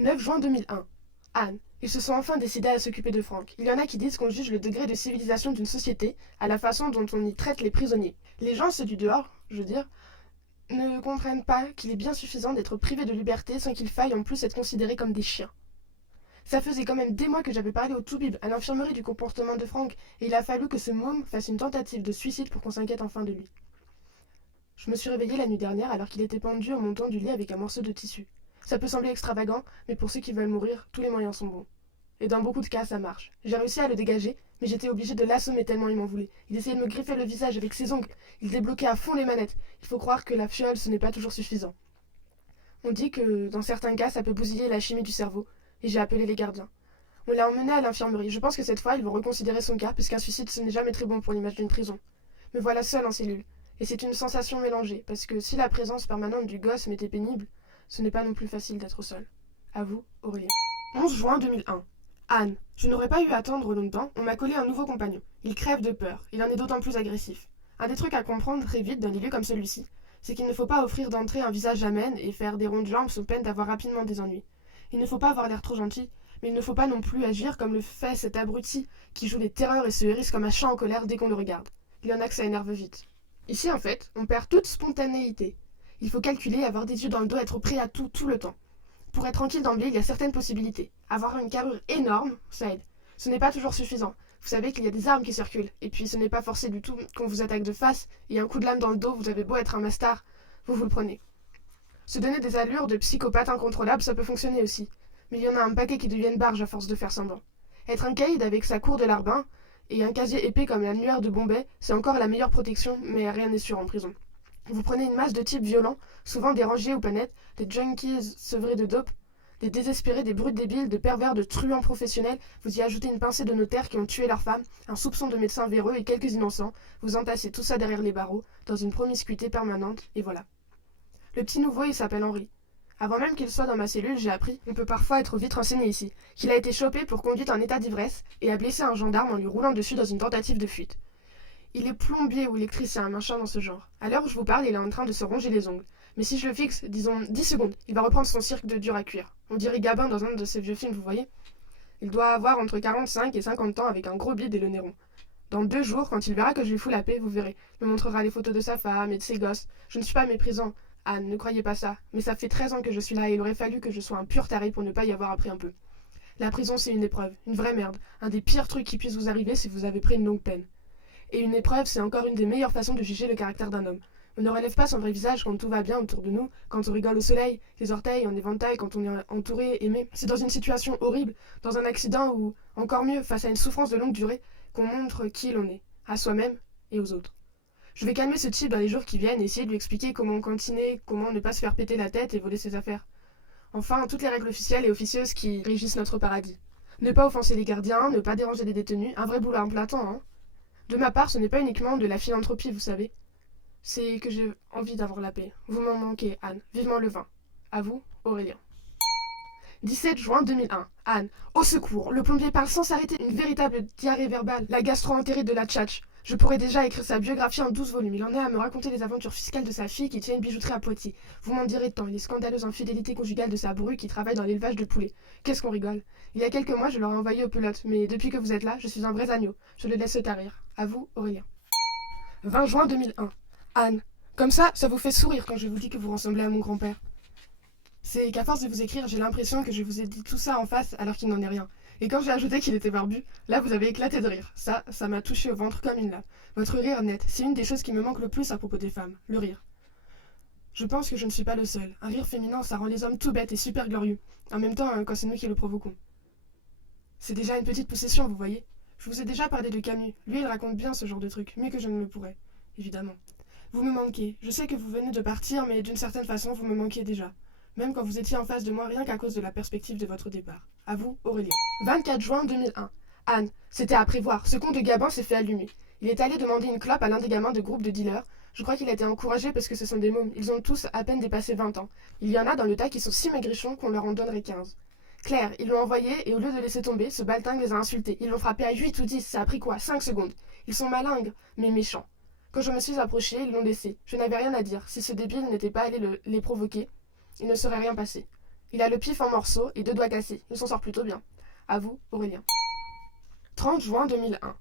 9 juin 2001. Anne. Ils se sont enfin décidés à s'occuper de Frank. Il y en a qui disent qu'on juge le degré de civilisation d'une société à la façon dont on y traite les prisonniers. Les gens, ceux du dehors, je veux dire, ne comprennent pas qu'il est bien suffisant d'être privé de liberté sans qu'il faille en plus être considéré comme des chiens. Ça faisait quand même des mois que j'avais parlé au Toubib, à l'infirmerie, du comportement de Frank, et il a fallu que ce môme fasse une tentative de suicide pour qu'on s'inquiète enfin de lui. Je me suis réveillée la nuit dernière alors qu'il était pendu au montant du lit avec un morceau de tissu. Ça peut sembler extravagant, mais pour ceux qui veulent mourir, tous les moyens sont bons. Et dans beaucoup de cas, ça marche. J'ai réussi à le dégager, mais j'étais obligée de l'assommer tellement il m'en voulait. Il essayait de me griffer le visage avec ses ongles. Il débloquait à fond les manettes. Il faut croire que la fiole, ce n'est pas toujours suffisant. On dit que, dans certains cas, ça peut bousiller la chimie du cerveau. Et j'ai appelé les gardiens. On l'a emmené à l'infirmerie. Je pense que cette fois, ils vont reconsidérer son cas, puisqu'un suicide, ce n'est jamais très bon pour l'image d'une prison. Me voilà seule en cellule. Et c'est une sensation mélangée, parce que si la présence permanente du gosse m'était pénible, ce n'est pas non plus facile d'être seule. À vous, Aurélien. 11 juin 2001. Anne. Je n'aurais pas eu à attendre longtemps, on m'a collé un nouveau compagnon. Il crève de peur, il en est d'autant plus agressif. Un des trucs à comprendre très vite dans des lieux comme celui-ci, c'est qu'il ne faut pas offrir d'entrée un visage amène et faire des rondes jambes sous peine d'avoir rapidement des ennuis. Il ne faut pas avoir l'air trop gentil, mais il ne faut pas non plus agir comme le fait cet abruti qui joue les terreurs et se hérisse comme un chat en colère dès qu'on le regarde. Il y en a que ça énerve vite. Ici, en fait, on perd toute spontanéité. Il faut calculer, avoir des yeux dans le dos, être prêt à tout le temps. Pour être tranquille d'emblée, il y a certaines possibilités. Avoir une carrure énorme, ça aide. Ce n'est pas toujours suffisant. Vous savez qu'il y a des armes qui circulent, et puis ce n'est pas forcé du tout qu'on vous attaque de face, et un coup de lame dans le dos, vous avez beau être un mastard, vous le prenez. Se donner des allures de psychopathe incontrôlable, ça peut fonctionner aussi. Mais il y en a un paquet qui deviennent barges à force de faire semblant. Être un caïd avec sa cour de larbin, et un casier épais comme la nuère de Bombay, c'est encore la meilleure protection, mais rien n'est sûr en prison. Vous prenez une masse de types violents, souvent des rangiers ou panettes, des junkies sevrés de dope, des désespérés, des brutes débiles, de pervers, de truands professionnels, vous y ajoutez une pincée de notaires qui ont tué leurs femmes, un soupçon de médecins véreux et quelques innocents, vous entassez tout ça derrière les barreaux, dans une promiscuité permanente, et voilà. Le petit nouveau, il s'appelle Henri. Avant même qu'il soit dans ma cellule, j'ai appris, on peut parfois être vite renseigné ici, qu'il a été chopé pour conduite en état d'ivresse et a blessé un gendarme en lui roulant dessus dans une tentative de fuite. Il est plombier ou électricien, un machin dans ce genre. À l'heure où je vous parle, il est en train de se ronger les ongles. Mais si je le fixe, disons 10 secondes, il va reprendre son cirque de dur à cuire. On dirait Gabin dans un de ces vieux films, vous voyez. Il doit avoir entre 45 et 50 ans avec un gros bide et le nez rond. Dans 2 jours, quand il verra que je lui fous la paix, vous verrez. Il me montrera les photos de sa femme et de ses gosses. Je ne suis pas méprisant. Anne, ne croyez pas ça. Mais ça fait 13 ans que je suis là et il aurait fallu que je sois un pur taré pour ne pas y avoir appris un peu. La prison, c'est une épreuve, une vraie merde. Un des pires trucs qui puisse vous arriver si vous avez pris une longue peine. Et une épreuve, c'est encore une des meilleures façons de juger le caractère d'un homme. On ne relève pas son vrai visage quand tout va bien autour de nous, quand on rigole au soleil, les orteils en éventail, quand on est entouré, aimé. C'est dans une situation horrible, dans un accident ou, encore mieux, face à une souffrance de longue durée, qu'on montre qui l'on est, à soi-même et aux autres. Je vais calmer ce type dans les jours qui viennent et essayer de lui expliquer comment cantiner, comment ne pas se faire péter la tête et voler ses affaires. Enfin, toutes les règles officielles et officieuses qui régissent notre paradis. Ne pas offenser les gardiens, ne pas déranger les détenus, un vrai boulot en plein temps, hein. De ma part, ce n'est pas uniquement de la philanthropie, vous savez. C'est que j'ai envie d'avoir la paix. Vous m'en manquez, Anne. Vivement le vin. À vous, Aurélien. 17 juin 2001. Anne. Au secours, le plombier parle sans s'arrêter. Une véritable diarrhée verbale. La gastro-entérite de la tchatch. Je pourrais déjà écrire sa biographie en 12 volumes. Il en est à me raconter les aventures fiscales de sa fille qui tient une bijouterie à Poitiers. Vous m'en direz tant. Et les scandaleuses infidélités conjugales de sa bru qui travaille dans l'élevage de poulets. Qu'est-ce qu'on rigole. Il y a quelques mois, je l'aurais envoyé au pelote. Mais depuis que vous êtes là, je suis un vrai agneau. Je le laisse se tarir. À vous, Aurélien. 20 juin 2001. Anne. Comme ça vous fait sourire quand je vous dis que vous ressemblez à mon grand-père. C'est qu'à force de vous écrire, j'ai l'impression que je vous ai dit tout ça en face alors qu'il n'en est rien. Et quand j'ai ajouté qu'il était barbu, là vous avez éclaté de rire. Ça m'a touché au ventre comme une lame. Votre rire net, c'est une des choses qui me manque le plus à propos des femmes, le rire. Je pense que je ne suis pas le seul. Un rire féminin, ça rend les hommes tout bêtes et super glorieux. En même temps, quand c'est nous qui le provoquons. C'est déjà une petite possession, vous voyez. Je vous ai déjà parlé de Camus. Lui, il raconte bien ce genre de truc, mieux que je ne le pourrais. Évidemment. Vous me manquez. Je sais que vous venez de partir, mais d'une certaine façon, vous me manquiez déjà. Même quand vous étiez en face de moi, rien qu'à cause de la perspective de votre départ. À vous, Aurélien. 24 juin 2001. Anne. C'était à prévoir. Ce con de Gabin s'est fait allumer. Il est allé demander une clope à l'un des gamins de groupe de dealers. Je crois qu'il a été encouragé parce que ce sont des mômes. Ils ont tous à peine dépassé 20 ans. Il y en a dans le tas qui sont si maigrichons qu'on leur en donnerait 15. Claire, ils l'ont envoyé et au lieu de laisser tomber, ce baltingue les a insultés. Ils l'ont frappé à 8 ou 10, ça a pris quoi 5 secondes. Ils sont malingres, mais méchants. Quand je me suis approchée, ils l'ont laissé. Je n'avais rien à dire. Si ce débile n'était pas allé les provoquer, il ne serait rien passé. Il a le pif en morceaux et 2 doigts cassés. Il s'en sort plutôt bien. À vous, Aurélien. 30 juin 2001.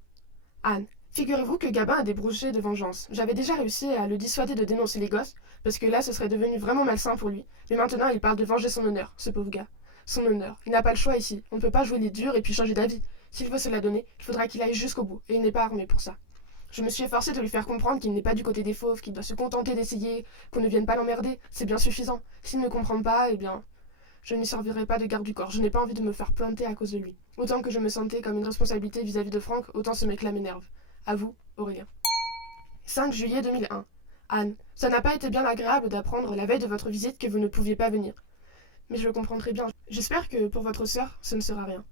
Anne. Figurez-vous que Gabin a des projets de vengeance. J'avais déjà réussi à le dissuader de dénoncer les gosses, parce que là ce serait devenu vraiment malsain pour lui. Mais maintenant il parle de venger son honneur, ce pauvre gars. Son honneur. Il n'a pas le choix ici. On ne peut pas jouer les durs et puis changer d'avis. S'il veut se la donner, il faudra qu'il aille jusqu'au bout, et il n'est pas armé pour ça. Je me suis efforcée de lui faire comprendre qu'il n'est pas du côté des fauves, qu'il doit se contenter d'essayer, qu'on ne vienne pas l'emmerder, c'est bien suffisant. S'il ne comprend pas, eh bien, je ne lui servirai pas de garde du corps, je n'ai pas envie de me faire planter à cause de lui. Autant que je me sentais comme une responsabilité vis-à-vis de Franck, autant ce mec-là m'énerve. À vous, Aurélien. 5 juillet 2001. Anne, ça n'a pas été bien agréable d'apprendre la veille de votre visite que vous ne pouviez pas venir. Mais je le comprends très bien. J'espère que pour votre sœur, ce ne sera rien.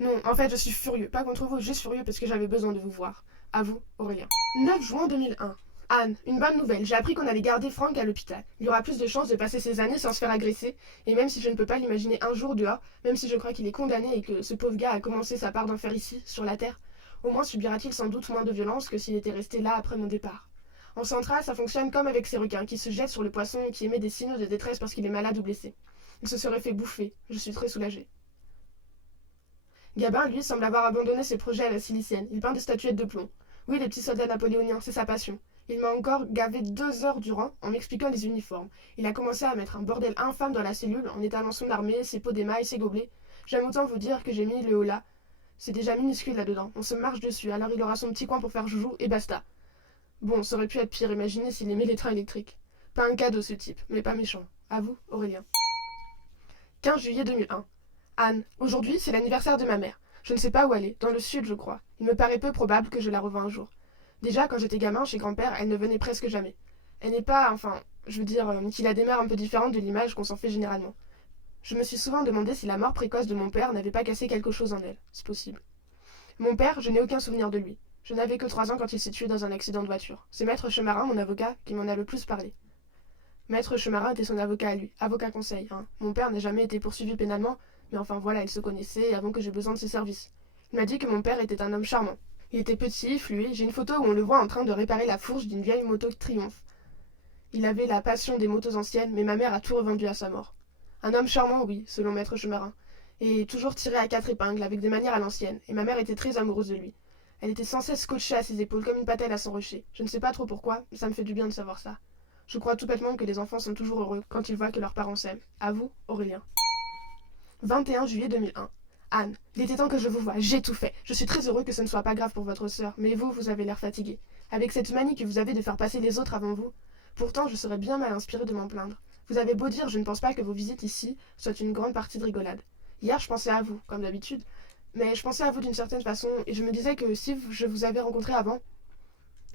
Non, en fait, je suis furieux. Pas contre vous, juste furieux parce que j'avais besoin de vous voir. À vous, Aurélien. 9 juin 2001. Anne, une bonne nouvelle. J'ai appris qu'on allait garder Franck à l'hôpital. Il y aura plus de chances de passer ses années sans se faire agresser. Et même si je ne peux pas l'imaginer un jour dehors, même si je crois qu'il est condamné et que ce pauvre gars a commencé sa part d'enfer ici, sur la terre, au moins subira-t-il sans doute moins de violence que s'il était resté là après mon départ. En centrale, ça fonctionne comme avec ces requins qui se jettent sur le poisson et qui émet des signaux de détresse parce qu'il est malade ou blessé. Il se serait fait bouffer. Je suis très soulagée. Gabin, lui, semble avoir abandonné ses projets à la silicienne. Il peint des statuettes de plomb. Oui, les petits soldats napoléoniens, c'est sa passion. Il m'a encore gavé 2 heures durant en m'expliquant les uniformes. Il a commencé à mettre un bordel infâme dans la cellule en étalant son armée, ses pots d'émail, ses gobelets. J'aime autant vous dire que j'ai mis le holà. C'est déjà minuscule là-dedans. On se marche dessus, alors il aura son petit coin pour faire joujou et basta. Bon, ça aurait pu être pire, imaginez s'il aimait les trains électriques. Pas un cadeau ce type, mais pas méchant. À vous, Aurélien. 15 juillet 2001. Anne, aujourd'hui c'est l'anniversaire de ma mère. Je ne sais pas où elle est, dans le sud je crois. Il me paraît peu probable que je la revoie un jour. Déjà, quand j'étais gamin chez grand-père, elle ne venait presque jamais. Elle n'est pas, enfin, je veux dire, qu'il a des mères un peu différentes de l'image qu'on s'en fait généralement. Je me suis souvent demandé si la mort précoce de mon père n'avait pas cassé quelque chose en elle. C'est possible. Mon père, je n'ai aucun souvenir de lui. Je n'avais que 3 ans quand il s'est tué dans un accident de voiture. C'est Maître Chemarin, mon avocat, qui m'en a le plus parlé. Maître Chemarin était son avocat à lui, avocat conseil. Hein. Mon père n'a jamais été poursuivi pénalement, mais enfin voilà, ils se connaissaient avant que j'aie besoin de ses services. Il m'a dit que mon père était un homme charmant. Il était petit, fluet, j'ai une photo où on le voit en train de réparer la fourche d'une vieille moto Triumph. Il avait la passion des motos anciennes, mais ma mère a tout revendu à sa mort. Un homme charmant, oui, selon Maître Chemarin, et toujours tiré à 4 épingles, avec des manières à l'ancienne, et ma mère était très amoureuse de lui. Elle était sans cesse scotchée à ses épaules comme une patelle à son rocher. Je ne sais pas trop pourquoi, mais ça me fait du bien de savoir ça. Je crois tout bêtement que les enfants sont toujours heureux quand ils voient que leurs parents s'aiment. À vous, Aurélien. 21 juillet 2001. Anne, il était temps que je vous voie, j'ai tout fait. Je suis très heureux que ce ne soit pas grave pour votre sœur, mais vous avez l'air fatigué. Avec cette manie que vous avez de faire passer les autres avant vous. Pourtant, je serais bien mal inspirée de m'en plaindre. Vous avez beau dire, je ne pense pas que vos visites ici soient une grande partie de rigolade. Hier, je pensais à vous, comme d'habitude, mais je pensais à vous d'une certaine façon, et je me disais que si je vous avais rencontré avant...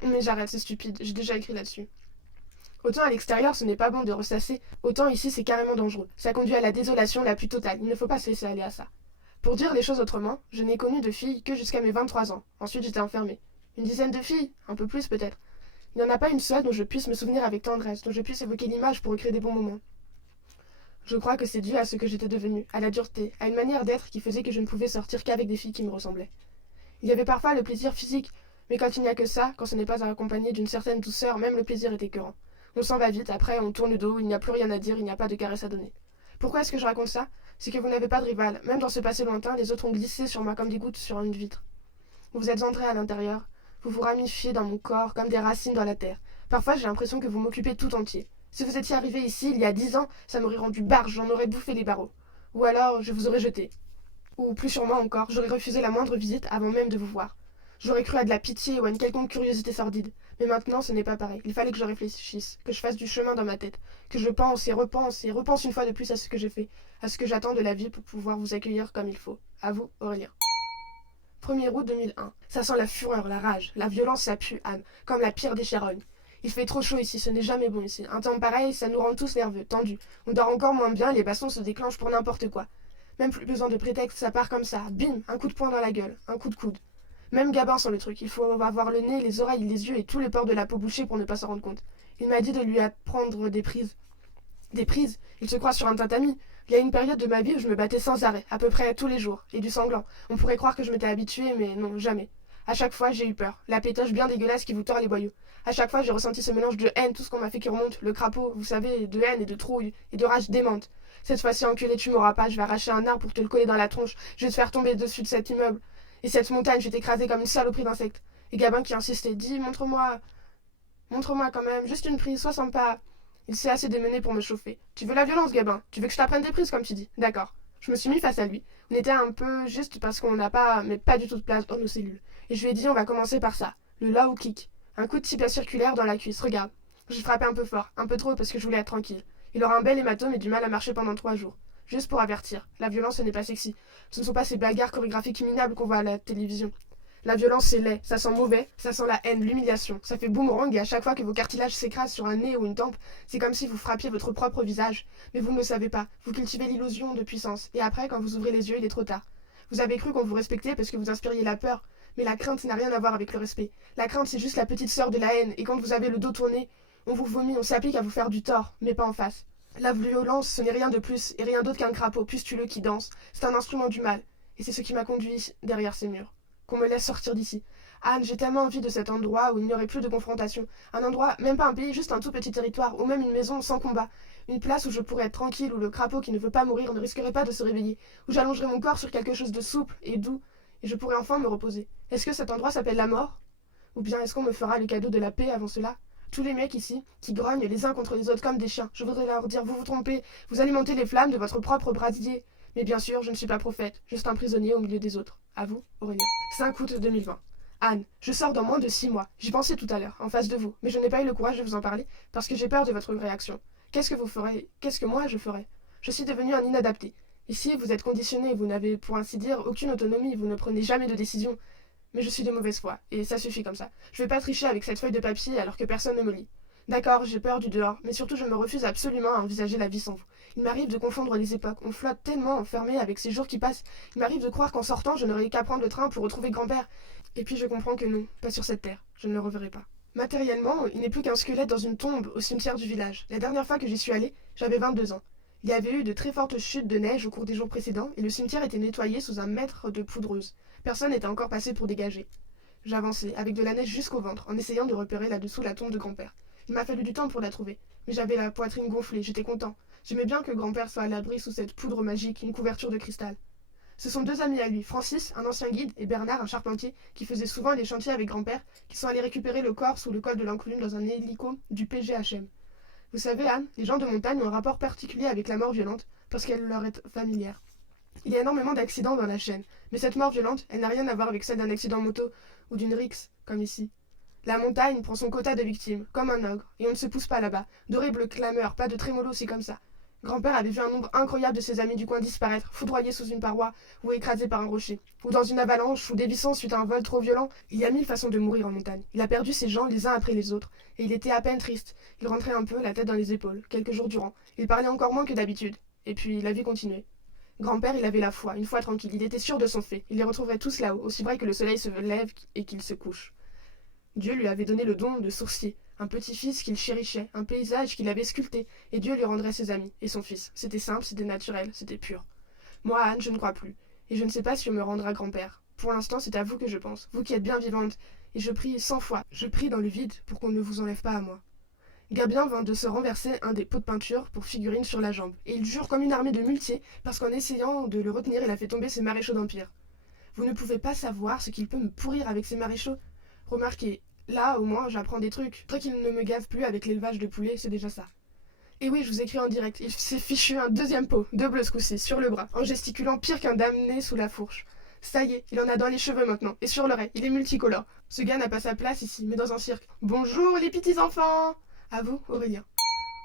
Mais j'arrête, c'est stupide, j'ai déjà écrit là-dessus. Autant à l'extérieur ce n'est pas bon de ressasser, autant ici c'est carrément dangereux. Ça conduit à la désolation la plus totale, il ne faut pas se laisser aller à ça. Pour dire les choses autrement, je n'ai connu de filles que jusqu'à mes 23 ans. Ensuite j'étais enfermée. Une dizaine de filles, un peu plus peut-être. Il n'y en a pas une seule dont je puisse me souvenir avec tendresse, dont je puisse évoquer l'image pour recréer des bons moments. Je crois que c'est dû à ce que j'étais devenue, à la dureté, à une manière d'être qui faisait que je ne pouvais sortir qu'avec des filles qui me ressemblaient. Il y avait parfois le plaisir physique, mais quand il n'y a que ça, quand ce n'est pas accompagné d'une certaine douceur, même le plaisir est écœurant. On s'en va vite, après on tourne le dos, il n'y a plus rien à dire, il n'y a pas de caresse à donner. Pourquoi est-ce que je raconte ça? C'est que vous n'avez pas de rival. Même dans ce passé lointain, les autres ont glissé sur moi comme des gouttes sur une vitre. Vous êtes entrés à l'intérieur, vous vous ramifiez dans mon corps comme des racines dans la terre. Parfois j'ai l'impression que vous m'occupez tout entier. Si vous étiez arrivé ici il y a 10 ans, ça m'aurait rendu barge, j'en aurais bouffé les barreaux. Ou alors je vous aurais jeté. Ou plus sûrement encore, j'aurais refusé la moindre visite avant même de vous voir. J'aurais cru à de la pitié ou à une quelconque curiosité sordide. Mais maintenant, ce n'est pas pareil. Il fallait que je réfléchisse, que je fasse du chemin dans ma tête, que je pense et repense une fois de plus à ce que j'ai fait, à ce que j'attends de la vie pour pouvoir vous accueillir comme il faut. À vous, Aurélien. 1er août 2001. Ça sent la fureur, la rage, la violence, ça pue, Anne, comme la pire des charognes. Il fait trop chaud ici, ce n'est jamais bon ici. Un temps pareil, ça nous rend tous nerveux, tendus. On dort encore moins bien, les bastons se déclenchent pour n'importe quoi. Même plus besoin de prétexte, ça part comme ça. Bim, un coup de poing dans la gueule, un coup de coude. Même Gabin sent le truc, il faut avoir le nez, les oreilles, les yeux et tous les pores de la peau bouchés pour ne pas s'en rendre compte. Il m'a dit de lui apprendre des prises. Des prises? Il se croit sur un tatami. Il y a une période de ma vie où je me battais sans arrêt, à peu près tous les jours, et du sanglant. On pourrait croire que je m'étais habituée, mais non, jamais. À chaque fois, j'ai eu peur. La pétoche bien dégueulasse qui vous tord les boyaux. À chaque fois, j'ai ressenti ce mélange de haine, tout ce qu'on m'a fait qui remonte, le crapaud, vous savez, de haine et de trouille, et de rage démente. Cette fois-ci, enculé, tu m'auras pas, je vais arracher un arbre pour te le coller dans la tronche, je vais te faire tomber dessus de cet immeuble. Et cette montagne, je vais t'écraser comme une saloperie d'insectes. Et Gabin qui insistait, dis, montre-moi, montre-moi quand même, juste une prise, sois sympa. Il s'est assez démené pour me chauffer. Tu veux la violence, Gabin? Tu veux que je t'apprenne des prises, comme tu dis? D'accord. Je me suis mis face à lui. On était un peu juste parce qu'on n'a pas, mais pas du tout de place dans nos cellules. Et je lui ai dit, on va commencer par ça. Le low kick. Un coup de tibia circulaire dans la cuisse, regarde. J'ai frappé un peu fort, un peu trop parce que je voulais être tranquille. Il aura un bel hématome et du mal à marcher pendant 3 jours. Juste pour avertir, la violence ce n'est pas sexy. Ce ne sont pas ces bagarres chorégraphiques minables qu'on voit à la télévision. La violence c'est laid, ça sent mauvais, ça sent la haine, l'humiliation. Ça fait boomerang et à chaque fois que vos cartilages s'écrasent sur un nez ou une tempe, c'est comme si vous frappiez votre propre visage. Mais vous ne le savez pas, vous cultivez l'illusion de puissance. Et après, quand vous ouvrez les yeux, il est trop tard. Vous avez cru qu'on vous respectait parce que vous inspiriez la peur. Mais la crainte n'a rien à voir avec le respect. La crainte c'est juste la petite sœur de la haine. Et quand vous avez le dos tourné, on vous vomit, on s'applique à vous faire du tort, mais pas en face. La violence, ce n'est rien de plus et rien d'autre qu'un crapaud pustuleux qui danse. C'est un instrument du mal. Et c'est ce qui m'a conduit derrière ces murs. Qu'on me laisse sortir d'ici. Anne, j'ai tellement envie de cet endroit où il n'y aurait plus de confrontation. Un endroit, même pas un pays, juste un tout petit territoire, ou même une maison sans combat. Une place où je pourrais être tranquille, où le crapaud qui ne veut pas mourir ne risquerait pas de se réveiller. Où j'allongerais mon corps sur quelque chose de souple et doux, et je pourrais enfin me reposer. Est-ce que cet endroit s'appelle la mort? Ou bien est-ce qu'on me fera le cadeau de la paix avant cela? Tous les mecs ici, qui grognent les uns contre les autres comme des chiens, je voudrais leur dire, vous vous trompez, vous alimentez les flammes de votre propre brasier. Mais bien sûr, je ne suis pas prophète, juste un prisonnier au milieu des autres. À vous, Aurélien. 5 août 2020. Anne, je sors dans moins de 6 mois. J'y pensais tout à l'heure, en face de vous, mais je n'ai pas eu le courage de vous en parler parce que j'ai peur de votre réaction. Qu'est-ce que vous ferez? Qu'est-ce que moi je ferai? Je suis devenu un inadapté. Ici, vous êtes conditionné, vous n'avez pour ainsi dire aucune autonomie, vous ne prenez jamais de décision. Mais je suis de mauvaise foi, et ça suffit comme ça. Je vais pas tricher avec cette feuille de papier alors que personne ne me lit. D'accord, j'ai peur du dehors, mais surtout je me refuse absolument à envisager la vie sans vous. Il m'arrive de confondre les époques, on flotte tellement enfermé avec ces jours qui passent. Il m'arrive de croire qu'en sortant, je n'aurai qu'à prendre le train pour retrouver grand-père. Et puis je comprends que non, pas sur cette terre, je ne le reverrai pas. Matériellement, il n'est plus qu'un squelette dans une tombe au cimetière du village. La dernière fois que j'y suis allée, j'avais 22 ans. Il y avait eu de très fortes chutes de neige au cours des jours précédents et le cimetière était nettoyé sous un mètre de poudreuse. Personne n'était encore passé pour dégager. J'avançais, avec de la neige jusqu'au ventre, en essayant de repérer là-dessous la tombe de grand-père. Il m'a fallu du temps pour la trouver, mais j'avais la poitrine gonflée, j'étais content. J'aimais bien que grand-père soit à l'abri sous cette poudre magique, une couverture de cristal. Ce sont 2 amis à lui, Francis, un ancien guide, et Bernard, un charpentier, qui faisait souvent les chantiers avec grand-père, qui sont allés récupérer le corps sous le col de l'enclume dans un hélico du PGHM. Vous savez, Anne, les gens de montagne ont un rapport particulier avec la mort violente, parce qu'elle leur est familière. Il y a énormément d'accidents dans la chaîne, mais cette mort violente, elle n'a rien à voir avec celle d'un accident moto ou d'une rixe, comme ici. La montagne prend son quota de victimes, comme un ogre, et on ne se pousse pas là-bas. D'horribles clameurs, pas de trémolo, c'est comme ça. Grand-père avait vu un nombre incroyable de ses amis du coin disparaître, foudroyés sous une paroi, ou écrasés par un rocher, ou dans une avalanche, ou dévissant suite à un vol trop violent. Il y a 1000 façons de mourir en montagne. Il a perdu ses gens les uns après les autres, et il était à peine triste. Il rentrait un peu, la tête dans les épaules, quelques jours durant. Il parlait encore moins que d'habitude. Et puis, la vie continuait. Grand-père, il avait la foi, une foi tranquille, il était sûr de son fait. Il les retrouverait tous là-haut, aussi vrai que le soleil se lève et qu'il se couche. Dieu lui avait donné le don de sourcier, un petit-fils qu'il chérissait, un paysage qu'il avait sculpté, et Dieu lui rendrait ses amis, et son fils. C'était simple, c'était naturel, c'était pur. Moi, Anne, je ne crois plus, et je ne sais pas si on me rendra grand-père. Pour l'instant, c'est à vous que je pense, vous qui êtes bien vivante, et je prie 100 fois, je prie dans le vide pour qu'on ne vous enlève pas à moi. Gabien vint de se renverser un des pots de peinture pour figurine sur la jambe, et il jure comme une armée de muletiers, parce qu'en essayant de le retenir, il a fait tomber ses maréchaux d'Empire. Vous ne pouvez pas savoir ce qu'il peut me pourrir avec ces maréchaux. Remarquez, là, au moins, j'apprends des trucs. Très qu'il ne me gave plus avec l'élevage de poulets, c'est déjà ça. Et oui, je vous écris en direct. Il s'est fichu un 2e pot, de bleu ce coup-ci, sur le bras, en gesticulant pire qu'un damné sous la fourche. Ça y est, il en a dans les cheveux maintenant, et sur l'oreille, il est multicolore. Ce gars n'a pas sa place ici, mais dans un cirque. Bonjour les petits enfants! À vous, Aurélien.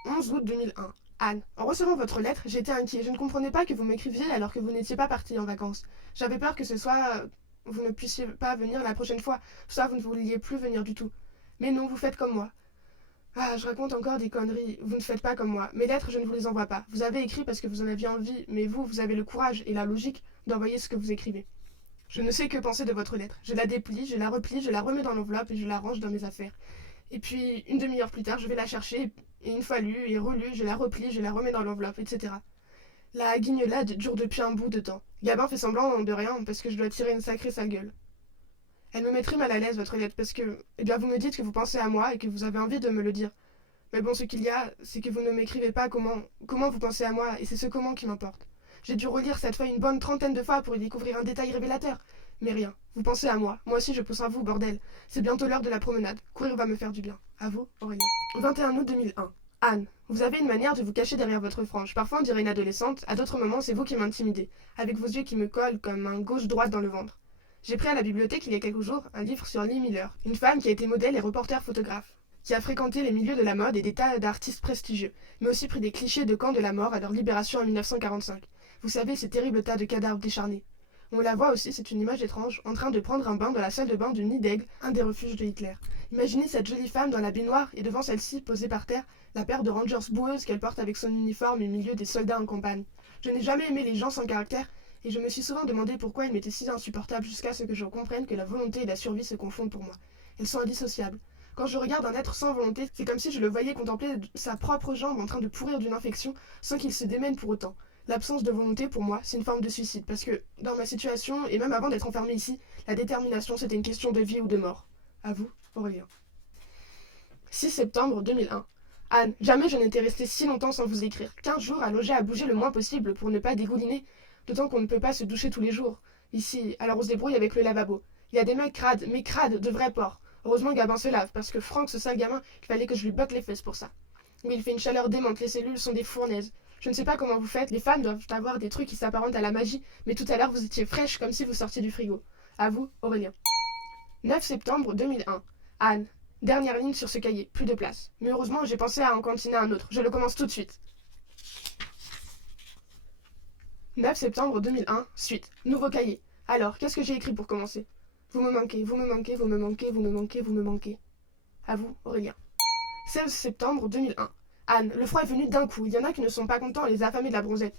11 août 2001. Anne, en recevant votre lettre, j'étais inquiet. Je ne comprenais pas que vous m'écriviez alors que vous n'étiez pas partie en vacances. J'avais peur que ce soit vous ne puissiez pas venir la prochaine fois, soit vous ne vouliez plus venir du tout. Mais non, vous faites comme moi. Ah, je raconte encore des conneries. Vous ne faites pas comme moi. Mes lettres, je ne vous les envoie pas. Vous avez écrit parce que vous en aviez envie, mais vous, vous avez le courage et la logique d'envoyer ce que vous écrivez. Je ne sais que penser de votre lettre. Je la déplie, je la replie, je la remets dans l'enveloppe et je la range dans mes affaires. Et puis, une demi-heure plus tard, je vais la chercher, et une fois lue et relue, je la replie, je la remets dans l'enveloppe, etc. La guignolade dure depuis un bout de temps. Gabin fait semblant de rien parce que je dois tirer une sacrée sale gueule. Elle me mettrait mal à l'aise, votre lettre, parce que, eh bien, vous me dites que vous pensez à moi et que vous avez envie de me le dire. Mais bon, ce qu'il y a, c'est que vous ne m'écrivez pas comment vous pensez à moi, et c'est ce comment qui m'importe. J'ai dû relire cette feuille une bonne trentaine de fois pour y découvrir un détail révélateur. Mais rien. Vous pensez à moi. Moi aussi, je pousse à vous, bordel. C'est bientôt l'heure de la promenade. Courir va me faire du bien. À vous, Aurélien. 21 août 2001. Anne, vous avez une manière de vous cacher derrière votre frange. Parfois on dirait une adolescente, à d'autres moments c'est vous qui m'intimidez, avec vos yeux qui me collent comme un gauche-droite dans le ventre. J'ai pris à la bibliothèque il y a quelques jours un livre sur Lee Miller, une femme qui a été modèle et reporter photographe, qui a fréquenté les milieux de la mode et des tas d'artistes prestigieux, mais aussi pris des clichés de camps de la mort à leur libération en 1945. Vous savez, ces terribles tas de cadavres décharnés. On la voit aussi, c'est une image étrange, en train de prendre un bain dans la salle de bain du Nid d'Aigle, un des refuges de Hitler. Imaginez cette jolie femme dans la baignoire et devant celle-ci, posée par terre, la paire de rangers boueuses qu'elle porte avec son uniforme au milieu des soldats en campagne. Je n'ai jamais aimé les gens sans caractère et je me suis souvent demandé pourquoi ils m'étaient si insupportables jusqu'à ce que je comprenne que la volonté et la survie se confondent pour moi. Elles sont indissociables. Quand je regarde un être sans volonté, c'est comme si je le voyais contempler sa propre jambe en train de pourrir d'une infection sans qu'il se démène pour autant. L'absence de volonté, pour moi, c'est une forme de suicide, parce que, dans ma situation, et même avant d'être enfermée ici, la détermination, c'était une question de vie ou de mort. À vous, Aurélien. 6 septembre 2001. Anne, jamais je n'étais restée si longtemps sans vous écrire. 15 jours à loger à bouger le moins possible pour ne pas dégouliner, d'autant qu'on ne peut pas se doucher tous les jours. Ici, alors on se débrouille avec le lavabo. Il y a des mecs crades, mais crades, de vrais porcs. Heureusement Gabin se lave, parce que Franck, ce sale gamin, il fallait que je lui botte les fesses pour ça. Oui, il fait une chaleur démente, les cellules sont des fournaises. Je ne sais pas comment vous faites, les femmes doivent avoir des trucs qui s'apparentent à la magie, mais tout à l'heure vous étiez fraîche comme si vous sortiez du frigo. À vous, Aurélien. 9 septembre 2001. Anne. Dernière ligne sur ce cahier, plus de place. Mais heureusement, j'ai pensé à en cantiner un autre. Je le commence tout de suite. 9 septembre 2001, suite. Nouveau cahier. Alors, qu'est-ce que j'ai écrit pour commencer? Vous me manquez, vous me manquez, vous me manquez, vous me manquez, vous me manquez. À vous, Aurélien. 16 septembre 2001. Anne, le froid est venu d'un coup. Il y en a qui ne sont pas contents, les affamés de la bronzette.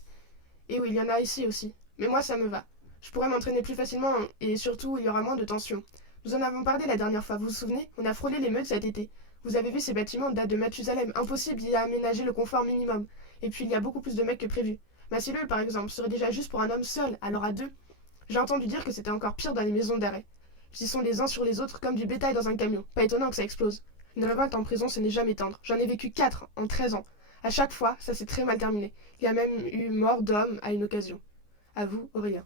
Et oui, il y en a ici aussi. Mais moi, ça me va. Je pourrais m'entraîner plus facilement et surtout, il y aura moins de tension. Nous en avons parlé la dernière fois, vous vous souvenez? On a frôlé les meutes cet été. Vous avez vu ces bâtiments datent de Mathusalem. Impossible d'y aménager le confort minimum. Et puis, il y a beaucoup plus de mecs que prévu. Ma cellule, par exemple, serait déjà juste pour un homme seul, alors à deux. J'ai entendu dire que c'était encore pire dans les maisons d'arrêt. Ils sont les uns sur les autres comme du bétail dans un camion. Pas étonnant que ça explose. Une révolte en prison, ce n'est jamais tendre. J'en ai vécu 4 en 13 ans. À chaque fois, ça s'est très mal terminé. Il y a même eu mort d'homme à une occasion. À vous, Aurélien.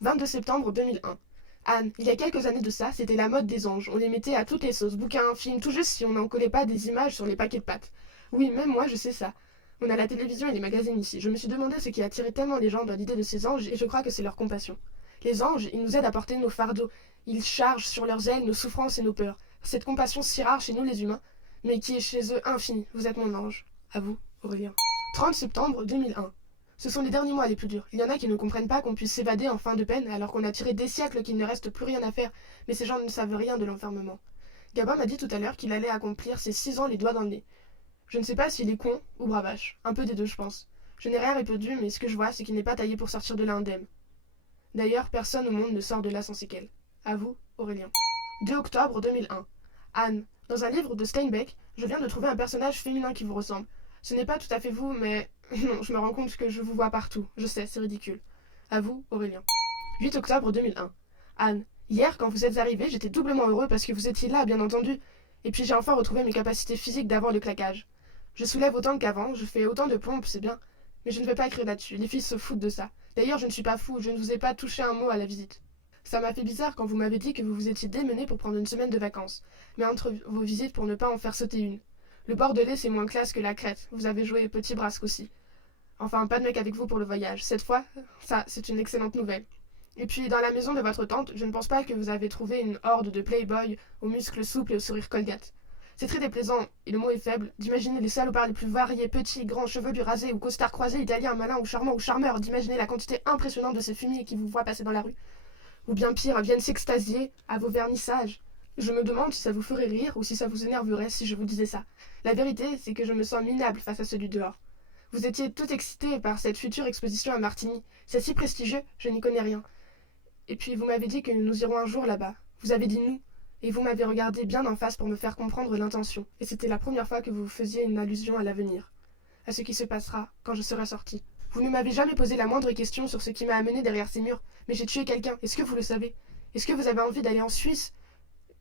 22 septembre 2001. Anne, il y a quelques années de ça, c'était la mode des anges. On les mettait à toutes les sauces, bouquins, films, tout juste si on n'en collait pas des images sur les paquets de pâtes. Oui, même moi, je sais ça. On a la télévision et les magazines ici. Je me suis demandé ce qui attirait tellement les gens dans l'idée de ces anges et je crois que c'est leur compassion. Les anges, ils nous aident à porter nos fardeaux. Ils chargent sur leurs ailes nos souffrances et nos peurs. Cette compassion si rare chez nous les humains, mais qui est chez eux infinie. Vous êtes mon ange. À vous, Aurélien. 30 septembre 2001. Ce sont les derniers mois les plus durs. Il y en a qui ne comprennent pas qu'on puisse s'évader en fin de peine alors qu'on a tiré des siècles qu'il ne reste plus rien à faire, mais ces gens ne savent rien de l'enfermement. Gabin m'a dit tout à l'heure qu'il allait accomplir ses 6 ans les doigts dans le nez. Je ne sais pas s'il est con ou bravache. Un peu des deux, je pense. Je n'ai rien répondu, mais ce que je vois, c'est qu'il n'est pas taillé pour sortir de là indemne. D'ailleurs, personne au monde ne sort de là sans séquelles. À vous, Aurélien. 2 octobre 2001. Anne, dans un livre de Steinbeck, je viens de trouver un personnage féminin qui vous ressemble. Ce n'est pas tout à fait vous, mais non, je me rends compte que je vous vois partout. Je sais, c'est ridicule. À vous, Aurélien. 8 octobre 2001. Anne, hier, quand vous êtes arrivée, j'étais doublement heureux parce que vous étiez là, bien entendu. Et puis j'ai enfin retrouvé mes capacités physiques d'avant le claquage. Je soulève autant qu'avant, je fais autant de pompes, c'est bien. Mais je ne vais pas écrire là-dessus, les filles se foutent de ça. D'ailleurs, je ne suis pas fou, je ne vous ai pas touché un mot à la visite. Ça m'a fait bizarre quand vous m'avez dit que vous vous étiez démené pour prendre une semaine de vacances, mais entre vos visites pour ne pas en faire sauter une. Le Bordelais, c'est moins classe que la Crète, vous avez joué petit brasque aussi. Enfin, pas de mec avec vous pour le voyage. Cette fois, ça, c'est une excellente nouvelle. Et puis, dans la maison de votre tante, je ne pense pas que vous avez trouvé une horde de playboys aux muscles souples et au sourire Colgate. C'est très déplaisant, et le mot est faible, d'imaginer les salopards les plus variés, petits, grands, chevelus rasés ou costards croisés, italiens, malins ou charmants ou charmeurs, d'imaginer la quantité impressionnante de ces fumiers qui vous voient passer dans la rue. Ou bien pire, viennent s'extasier à vos vernissages. Je me demande si ça vous ferait rire ou si ça vous énerverait si je vous disais ça. La vérité, c'est que je me sens minable face à celui dehors. Vous étiez tout excité par cette future exposition à Martigny. C'est si prestigieux, je n'y connais rien. Et puis vous m'avez dit que nous irons un jour là-bas. Vous avez dit nous. Et vous m'avez regardé bien en face pour me faire comprendre l'intention. Et c'était la première fois que vous faisiez une allusion à l'avenir. À ce qui se passera quand je serai sortie. Vous ne m'avez jamais posé la moindre question sur ce qui m'a amené derrière ces murs. Mais j'ai tué quelqu'un. Est-ce que vous le savez? Est-ce que vous avez envie d'aller en Suisse?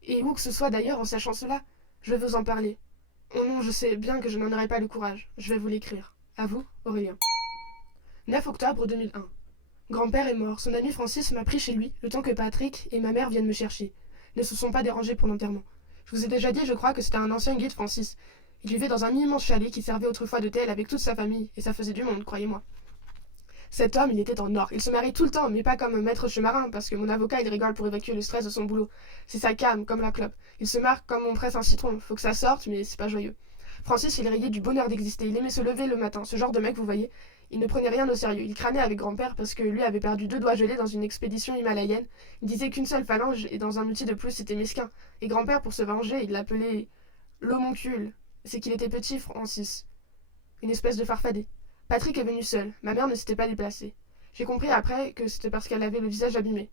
Et où que ce soit d'ailleurs en sachant cela, je vais vous en parler. Oh non, je sais bien que je n'en aurai pas le courage. Je vais vous l'écrire. À vous, Aurélien. 9 octobre 2001. Grand-père est mort. Son ami Francis m'a pris chez lui, le temps que Patrick et ma mère viennent me chercher. Ils ne se sont pas dérangés pour l'enterrement. Je vous ai déjà dit, je crois, que c'était un ancien guide Francis. Il vivait dans un immense chalet qui servait autrefois d'hôtel avec toute sa famille, et ça faisait du monde, croyez-moi. Cet homme, il était en or. Il se marie tout le temps, mais pas comme un maître chemarin, parce que mon avocat, il rigole pour évacuer le stress de son boulot. C'est sa calme, comme la clope. Il se marre comme on presse un citron. Faut que ça sorte, mais c'est pas joyeux. Francis, il riait du bonheur d'exister. Il aimait se lever le matin. Ce genre de mec, vous voyez. Il ne prenait rien au sérieux. Il crânait avec grand-père parce que lui avait perdu 2 doigts gelés dans une expédition himalayenne. Il disait qu'une seule phalange et dans un outil de plus, c'était mesquin. Et grand-père, pour se venger, il l'appelait l'homoncule. C'est qu'il était petit, Francis. Une espèce de farfadet. Patrick est venu seul. Ma mère ne s'était pas déplacée. J'ai compris après que c'était parce qu'elle avait le visage abîmé.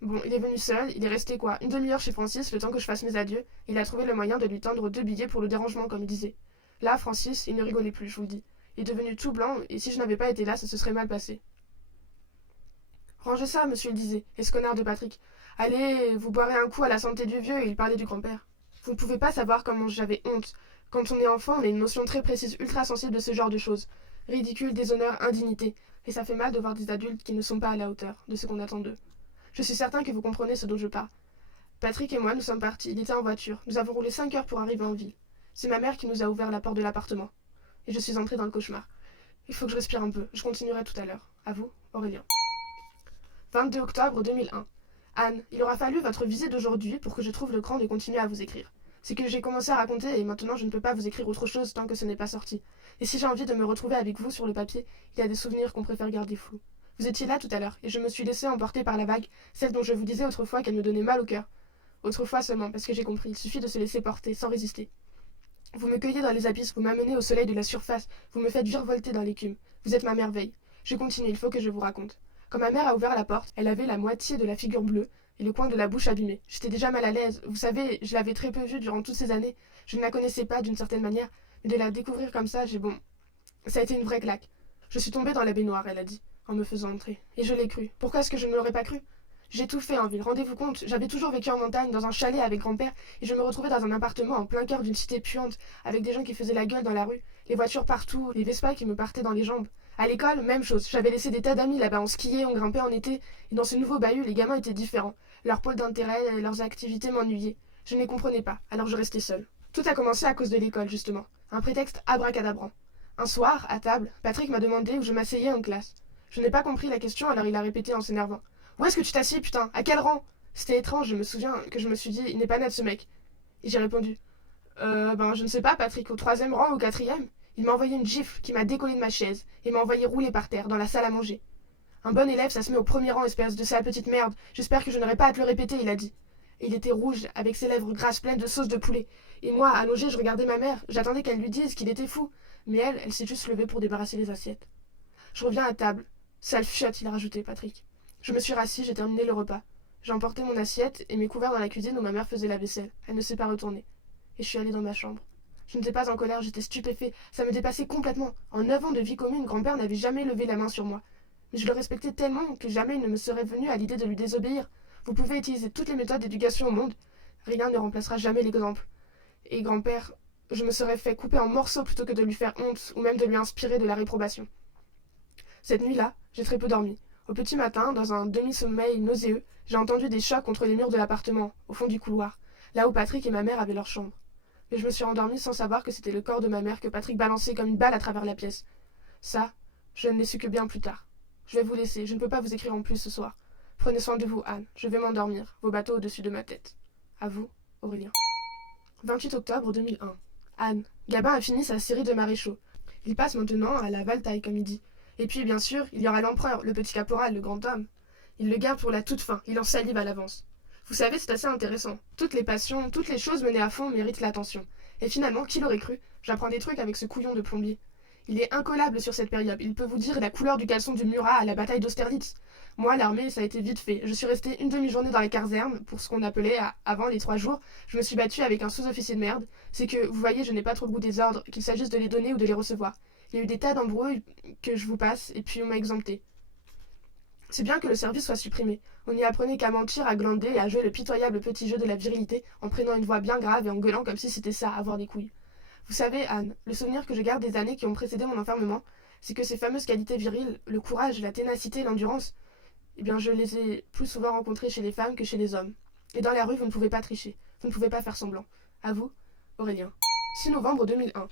Bon, il est venu seul, il est resté quoi, une demi-heure chez Francis, le temps que je fasse mes adieux, et il a trouvé le moyen de lui tendre 2 billets pour le dérangement, comme il disait. Là, Francis, il ne rigolait plus, je vous le dis. Il est devenu tout blanc, et si je n'avais pas été là, ça se serait mal passé. Rangez ça, monsieur, il disait, et ce connard de Patrick. Allez, vous boirez un coup à la santé du vieux, et il parlait du grand-père. Vous ne pouvez pas savoir comment j'avais honte. Quand on est enfant, on a une notion très précise, ultra sensible de ce genre de choses. Ridicule, déshonneur, indignité. Et ça fait mal de voir des adultes qui ne sont pas à la hauteur de ce qu'on attend d'eux. Je suis certain que vous comprenez ce dont je parle. Patrick et moi, nous sommes partis. Il était en voiture. Nous avons roulé 5 heures pour arriver en ville. C'est ma mère qui nous a ouvert la porte de l'appartement. Et je suis entrée dans le cauchemar. Il faut que je respire un peu. Je continuerai tout à l'heure. À vous, Aurélien. 22 octobre 2001. Anne, il aura fallu votre visite d'aujourd'hui pour que je trouve le cran de continuer à vous écrire. C'est que j'ai commencé à raconter et maintenant je ne peux pas vous écrire autre chose tant que ce n'est pas sorti. Et si j'ai envie de me retrouver avec vous sur le papier, il y a des souvenirs qu'on préfère garder flous. Vous étiez là tout à l'heure et je me suis laissée emporter par la vague, celle dont je vous disais autrefois qu'elle me donnait mal au cœur. Autrefois seulement, parce que j'ai compris, il suffit de se laisser porter, sans résister. Vous me cueillez dans les abysses, vous m'amenez au soleil de la surface, vous me faites virevolter dans l'écume. Vous êtes ma merveille. Je continue, il faut que je vous raconte. Quand ma mère a ouvert la porte, elle avait la moitié de la figure bleue et le coin de la bouche abîmé. J'étais déjà mal à l'aise. Vous savez, je l'avais très peu vue durant toutes ces années. Je ne la connaissais pas d'une certaine manière, mais de la découvrir comme ça, bon. Ça a été une vraie claque. Je suis tombée dans la baignoire, elle a dit, en me faisant entrer. Et je l'ai cru. Pourquoi est-ce que je ne l'aurais pas cru? J'ai tout fait en ville, rendez-vous compte, j'avais toujours vécu en montagne, dans un chalet avec grand-père, et je me retrouvais dans un appartement en plein cœur d'une cité puante, avec des gens qui faisaient la gueule dans la rue, les voitures partout, les Vespas qui me partaient dans les jambes. À l'école, même chose, j'avais laissé des tas d'amis là-bas, on skiait, on grimpait en été, et dans ce nouveau bahut, les gamins étaient différents. Leurs pôles d'intérêt et leurs activités m'ennuyaient. Je ne les comprenais pas, alors je restais seule. Tout a commencé à cause de l'école, justement. Un prétexte abracadabrant. Un soir, à table, Patrick m'a demandé où je m'asseyais en classe. Je n'ai pas compris la question, alors il a répété en s'énervant. Où est-ce que tu t'assieds, putain? À quel rang? C'était étrange, je me souviens que je me suis dit, il n'est pas net ce mec. Et j'ai répondu, je ne sais pas, Patrick, au 3e rang ou au 4e? Il m'a envoyé une gifle qui m'a décollé de ma chaise et m'a envoyé rouler par terre, dans la salle à manger. Un bon élève, ça se met au 1er rang, espèce de sale petite merde. J'espère que je n'aurai pas à te le répéter, il a dit. Et il était rouge, avec ses lèvres grasses pleines de sauce de poulet. Et moi, allongée, je regardais ma mère. J'attendais qu'elle lui dise qu'il était fou. Mais elle s'est juste levée pour débarrasser les assiettes. Je reviens à table. Sale fiotte, il a rajouté, Patrick. Je me suis rassis, j'ai terminé le repas. J'ai emporté mon assiette et mes couverts dans la cuisine où ma mère faisait la vaisselle. Elle ne s'est pas retournée. Et je suis allée dans ma chambre. Je n'étais pas en colère, j'étais stupéfait. Ça me dépassait complètement. En 9 ans de vie commune, grand-père n'avait jamais levé la main sur moi. Mais je le respectais tellement que jamais il ne me serait venu à l'idée de lui désobéir. Vous pouvez utiliser toutes les méthodes d'éducation au monde. Rien ne remplacera jamais l'exemple. Et grand-père, je me serais fait couper en morceaux plutôt que de lui faire honte ou même de lui inspirer de la réprobation. Cette nuit-là, j'ai très peu dormi. Au petit matin, dans un demi-sommeil nauséeux, j'ai entendu des chocs contre les murs de l'appartement, au fond du couloir, là où Patrick et ma mère avaient leur chambre. Mais je me suis rendormie sans savoir que c'était le corps de ma mère que Patrick balançait comme une balle à travers la pièce. Ça, je ne l'ai su que bien plus tard. Je vais vous laisser, je ne peux pas vous écrire en plus ce soir. Prenez soin de vous, Anne. Je vais m'endormir, vos bateaux au-dessus de ma tête. À vous, Aurélien. 28 octobre 2001. Anne. Gabin a fini sa série de maréchaux. Il passe maintenant à la Valtaille, comme il dit. Et puis, bien sûr, il y aura l'empereur, le petit caporal, le grand homme. Il le garde pour la toute fin, il en salive à l'avance. Vous savez, c'est assez intéressant. Toutes les passions, toutes les choses menées à fond méritent l'attention. Et finalement, qui l'aurait cru? J'apprends des trucs avec ce couillon de plombier. Il est incollable sur cette période. Il peut vous dire la couleur du caleçon du Murat à la bataille d'Austerlitz. Moi, l'armée, ça a été vite fait. Je suis restée une demi-journée dans la caserne, pour ce qu'on appelait, avant les 3 jours. Je me suis battue avec un sous-officier de merde. C'est que, vous voyez, je n'ai pas trop le goût des ordres, qu'il s'agisse de les donner ou de les recevoir. Il y a eu des tas d'embrouilles que je vous passe, et puis on m'a exempté. C'est bien que le service soit supprimé. On n'y apprenait qu'à mentir, à glander et à jouer le pitoyable petit jeu de la virilité en prenant une voix bien grave et en gueulant comme si c'était ça, avoir des couilles. Vous savez, Anne, le souvenir que je garde des années qui ont précédé mon enfermement, c'est que ces fameuses qualités viriles, le courage, la ténacité, l'endurance, eh bien je les ai plus souvent rencontrées chez les femmes que chez les hommes. Et dans la rue, vous ne pouvez pas tricher, vous ne pouvez pas faire semblant. À vous, Aurélien. 6 novembre 2001.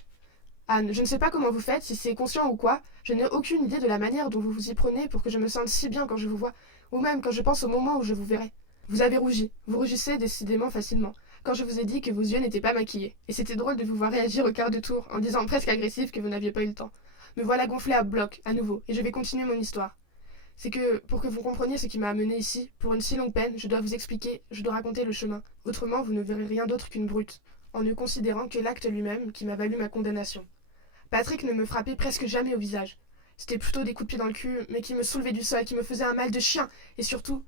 Anne, je ne sais pas comment vous faites, si c'est conscient ou quoi, je n'ai aucune idée de la manière dont vous vous y prenez pour que je me sente si bien quand je vous vois, ou même quand je pense au moment où je vous verrai. Vous avez rougi, vous rougissez décidément facilement, quand je vous ai dit que vos yeux n'étaient pas maquillés, et c'était drôle de vous voir réagir au quart de tour, en disant presque agressif que vous n'aviez pas eu le temps. Me voilà gonflé à bloc, à nouveau, et je vais continuer mon histoire. C'est que, pour que vous compreniez ce qui m'a amené ici, pour une si longue peine, je dois vous expliquer, je dois raconter le chemin. Autrement, vous ne verrez rien d'autre qu'une brute, en ne considérant que l'acte lui-même qui m'a valu ma condamnation. Patrick ne me frappait presque jamais au visage. C'était plutôt des coups de pied dans le cul, mais qui me soulevaient du sol, qui me faisaient un mal de chien, et surtout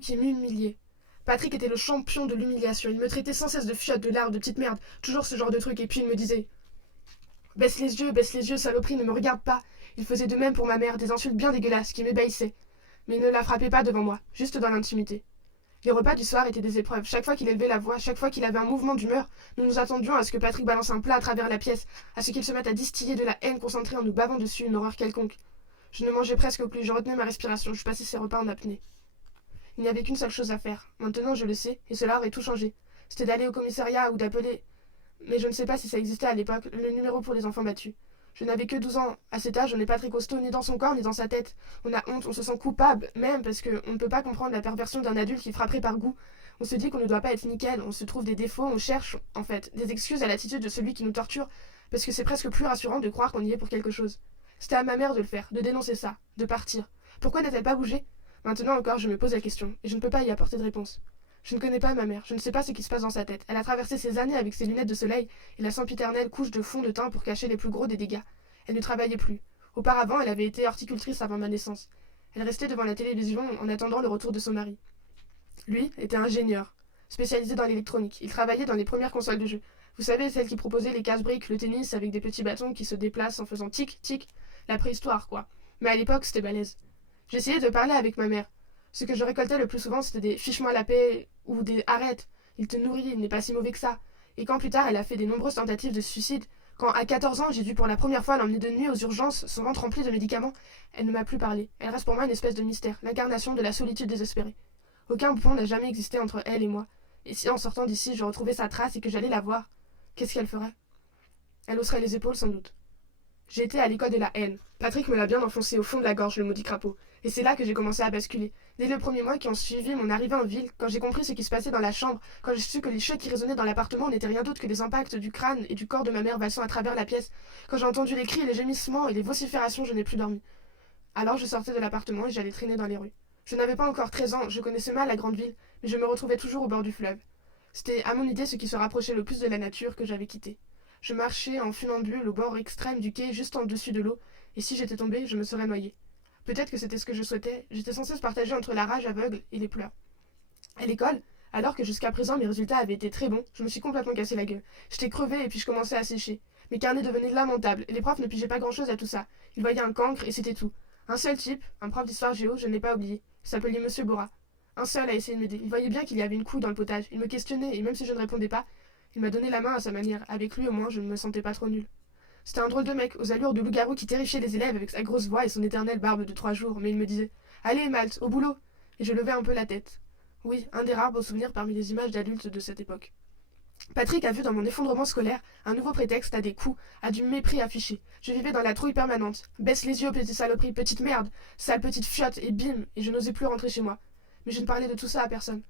qui m'humiliait. Patrick était le champion de l'humiliation. Il me traitait sans cesse de fiotte, de larve, de petite merde, toujours ce genre de truc, et puis il me disait baisse les yeux, saloperie, ne me regarde pas. Il faisait de même pour ma mère, des insultes bien dégueulasses qui m'ébahисsaient. Mais il ne la frappait pas devant moi, juste dans l'intimité. Les repas du soir étaient des épreuves. Chaque fois qu'il élevait la voix, chaque fois qu'il avait un mouvement d'humeur, nous nous attendions à ce que Patrick balance un plat à travers la pièce, à ce qu'il se mette à distiller de la haine concentrée en nous bavant dessus une horreur quelconque. Je ne mangeais presque plus, je retenais ma respiration, je passais ces repas en apnée. Il n'y avait qu'une seule chose à faire. Maintenant, je le sais, et cela aurait tout changé. C'était d'aller au commissariat ou d'appeler... Mais je ne sais pas si ça existait à l'époque, le numéro pour les enfants battus. Je n'avais que 12 ans. À cet âge, on n'est pas très costaud ni dans son corps ni dans sa tête. On a honte, on se sent coupable, même parce qu'on ne peut pas comprendre la perversion d'un adulte qui frapperait par goût. On se dit qu'on ne doit pas être nickel, on se trouve des défauts, on cherche, en fait, des excuses à l'attitude de celui qui nous torture, parce que c'est presque plus rassurant de croire qu'on y est pour quelque chose. C'était à ma mère de le faire, de dénoncer ça, de partir. Pourquoi n'a-t-elle pas bougé? Maintenant encore, je me pose la question, et je ne peux pas y apporter de réponse. Je ne connais pas ma mère, je ne sais pas ce qui se passe dans sa tête. Elle a traversé ses années avec ses lunettes de soleil et la sempiternelle couche de fond de teint pour cacher les plus gros des dégâts. Elle ne travaillait plus. Auparavant, elle avait été horticultrice avant ma naissance. Elle restait devant la télévision en attendant le retour de son mari. Lui était ingénieur, spécialisé dans l'électronique. Il travaillait dans les premières consoles de jeux. Vous savez, celles qui proposaient les casse-briques, le tennis avec des petits bâtons qui se déplacent en faisant tic-tic. La préhistoire, quoi. Mais à l'époque, c'était balèze. J'essayais de parler avec ma mère. Ce que je récoltais le plus souvent, c'était des fiche-moi la paix ou des arrête, il te nourrit, il n'est pas si mauvais que ça. Et quand plus tard, elle a fait des nombreuses tentatives de suicide, quand à 14 ans, j'ai dû pour la première fois l'emmener de nuit aux urgences, son ventre rempli de médicaments, elle ne m'a plus parlé. Elle reste pour moi une espèce de mystère, l'incarnation de la solitude désespérée. Aucun pont n'a jamais existé entre elle et moi. Et si en sortant d'ici, je retrouvais sa trace et que j'allais la voir, qu'est-ce qu'elle ferait? Elle hausserait les épaules sans doute. J'ai été à l'école de la haine. Patrick me l'a bien enfoncé au fond de la gorge, le maudit crapaud. Et c'est là que j'ai commencé à basculer. Dès le premier mois qui ont suivi mon arrivée en ville, quand j'ai compris ce qui se passait dans la chambre, quand j'ai su que les chocs qui résonnaient dans l'appartement n'étaient rien d'autre que des impacts du crâne et du corps de ma mère valsant à travers la pièce, quand j'ai entendu les cris et les gémissements et les vociférations, je n'ai plus dormi. Alors je sortais de l'appartement et j'allais traîner dans les rues. Je n'avais pas encore 13 ans, je connaissais mal la grande ville, mais je me retrouvais toujours au bord du fleuve. C'était à mon idée ce qui se rapprochait le plus de la nature que j'avais quitté. Je marchais en funambule au bord extrême du quai, juste en dessus de l'eau, et si j'étais tombée, je me serais noyée. Peut-être que c'était ce que je souhaitais, j'étais censée se partager entre la rage aveugle et les pleurs. À l'école, alors que jusqu'à présent mes résultats avaient été très bons, je me suis complètement cassé la gueule. J'étais crevée et puis je commençais à sécher. Mes carnets devenaient lamentables, et les profs ne pigeaient pas grand-chose à tout ça. Ils voyaient un cancre et c'était tout. Un seul type, un prof d'histoire géo, je ne l'ai pas oublié, il s'appelait Monsieur Bora. Un seul a essayé de m'aider. Il voyait bien qu'il y avait une couille dans le potage. Il me questionnait, et même si je ne répondais pas, il m'a donné la main à sa manière. Avec lui, au moins, je ne me sentais pas trop nulle. C'était un drôle de mec, aux allures de loup-garou qui terrifiait les élèves avec sa grosse voix et son éternelle barbe de 3 jours, mais il me disait « Allez, Malte, au boulot !» Et je levais un peu la tête. Oui, un des rares beaux souvenirs parmi les images d'adultes de cette époque. Patrick a vu dans mon effondrement scolaire un nouveau prétexte à des coups, à du mépris affiché. Je vivais dans la trouille permanente. Baisse les yeux, petite saloperie, petite merde, sale petite fiotte, et bim, et je n'osais plus rentrer chez moi. Mais je ne parlais de tout ça à personne.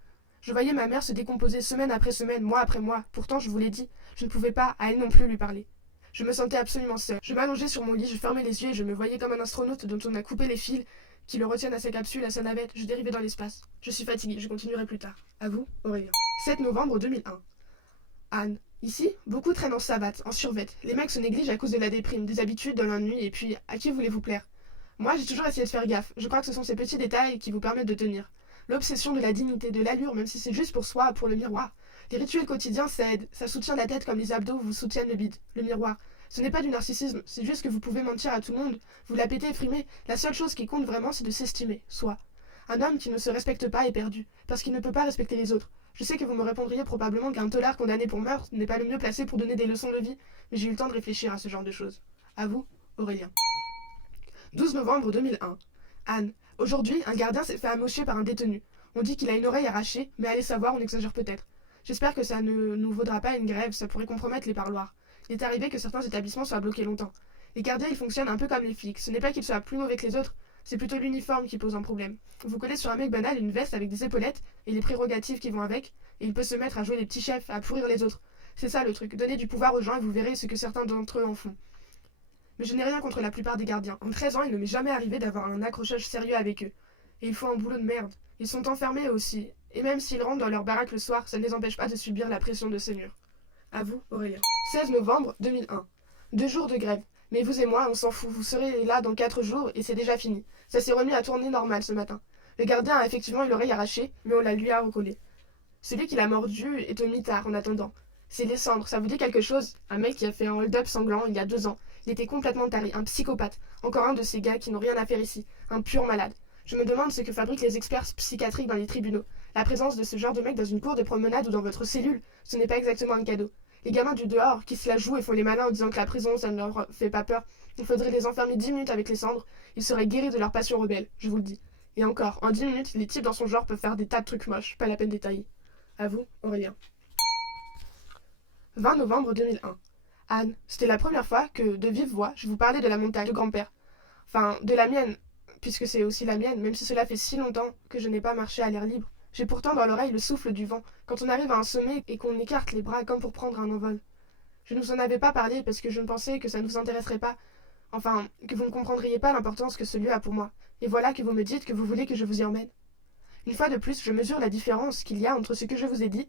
Je voyais ma mère se décomposer semaine après semaine, mois après mois. Pourtant, je vous l'ai dit, je ne pouvais pas, à elle non plus, lui parler. Je me sentais absolument seule. Je m'allongeais sur mon lit, je fermais les yeux et je me voyais comme un astronaute dont on a coupé les fils, qui le retiennent à sa capsule, à sa navette. Je dérivais dans l'espace. Je suis fatiguée, je continuerai plus tard. À vous, Aurélien. 7 novembre 2001. Anne. Ici, beaucoup traînent en savate, en survette. Les mecs se négligent à cause de la déprime, des habitudes, de l'ennui, et puis, à qui voulez-vous plaire? Moi, j'ai toujours essayé de faire gaffe. Je crois que ce sont ces petits détails qui vous permettent de tenir. L'obsession de la dignité, de l'allure, même si c'est juste pour soi, pour le miroir. Les rituels quotidiens, ça aide. Ça soutient la tête comme les abdos vous soutiennent le bide, le miroir. Ce n'est pas du narcissisme, c'est juste que vous pouvez mentir à tout le monde, vous la pétez et frimer. La seule chose qui compte vraiment, c'est de s'estimer, soi. Un homme qui ne se respecte pas est perdu, parce qu'il ne peut pas respecter les autres. Je sais que vous me répondriez probablement qu'un tolard condamné pour meurtre n'est pas le mieux placé pour donner des leçons de vie, mais j'ai eu le temps de réfléchir à ce genre de choses. À vous, Aurélien. 12 novembre 2001. Anne. Aujourd'hui, un gardien s'est fait amocher par un détenu. On dit qu'il a une oreille arrachée, mais allez savoir, on exagère peut-être. J'espère que ça ne nous vaudra pas une grève, ça pourrait compromettre les parloirs. Il est arrivé que certains établissements soient bloqués longtemps. Les gardiens, ils fonctionnent un peu comme les flics. Ce n'est pas qu'ils soient plus mauvais que les autres, c'est plutôt l'uniforme qui pose un problème. Vous collez sur un mec banal une veste avec des épaulettes et les prérogatives qui vont avec, et il peut se mettre à jouer les petits chefs, à pourrir les autres. C'est ça le truc, donnez du pouvoir aux gens et vous verrez ce que certains d'entre eux en font. Mais je n'ai rien contre la plupart des gardiens. En 13 ans, il ne m'est jamais arrivé d'avoir un accrochage sérieux avec eux. Et ils font un boulot de merde. Ils sont enfermés aussi. Et même s'ils rentrent dans leur baraque le soir, ça ne les empêche pas de subir la pression de ces murs. À vous, Aurélien. 16 novembre 2001. 2 jours de grève. Mais vous et moi, on s'en fout. Vous serez là dans 4 jours et c'est déjà fini. Ça s'est remis à tourner normal ce matin. Le gardien a effectivement eu l'oreille arrachée, mais on la lui a recollée. Celui qui l'a mordu est au mitard en attendant. C'est les cendres, ça vous dit quelque chose? Un mec qui a fait un hold-up sanglant il y a 2 ans. Il était complètement taré, un psychopathe. Encore un de ces gars qui n'ont rien à faire ici. Un pur malade. Je me demande ce que fabriquent les experts psychiatriques dans les tribunaux. La présence de ce genre de mec dans une cour de promenade ou dans votre cellule, ce n'est pas exactement un cadeau. Les gamins du dehors qui se la jouent et font les malins en disant que la prison ça ne leur fait pas peur, il faudrait les enfermer 10 minutes avec les cendres, ils seraient guéris de leur passion rebelle, je vous le dis. Et encore, en 10 minutes, les types dans son genre peuvent faire des tas de trucs moches, pas la peine d'étailler. À vous, Aurélien. 20 novembre 2001. Anne, c'était la première fois que, de vive voix, je vous parlais de la montagne de grand-père. Enfin, de la mienne, puisque c'est aussi la mienne, même si cela fait si longtemps que je n'ai pas marché à l'air libre. J'ai pourtant dans l'oreille le souffle du vent, quand on arrive à un sommet et qu'on écarte les bras comme pour prendre un envol. Je ne vous en avais pas parlé parce que je ne pensais que ça ne vous intéresserait pas, enfin, que vous ne comprendriez pas l'importance que ce lieu a pour moi. Et voilà que vous me dites que vous voulez que je vous y emmène. Une fois de plus, je mesure la différence qu'il y a entre ce que je vous ai dit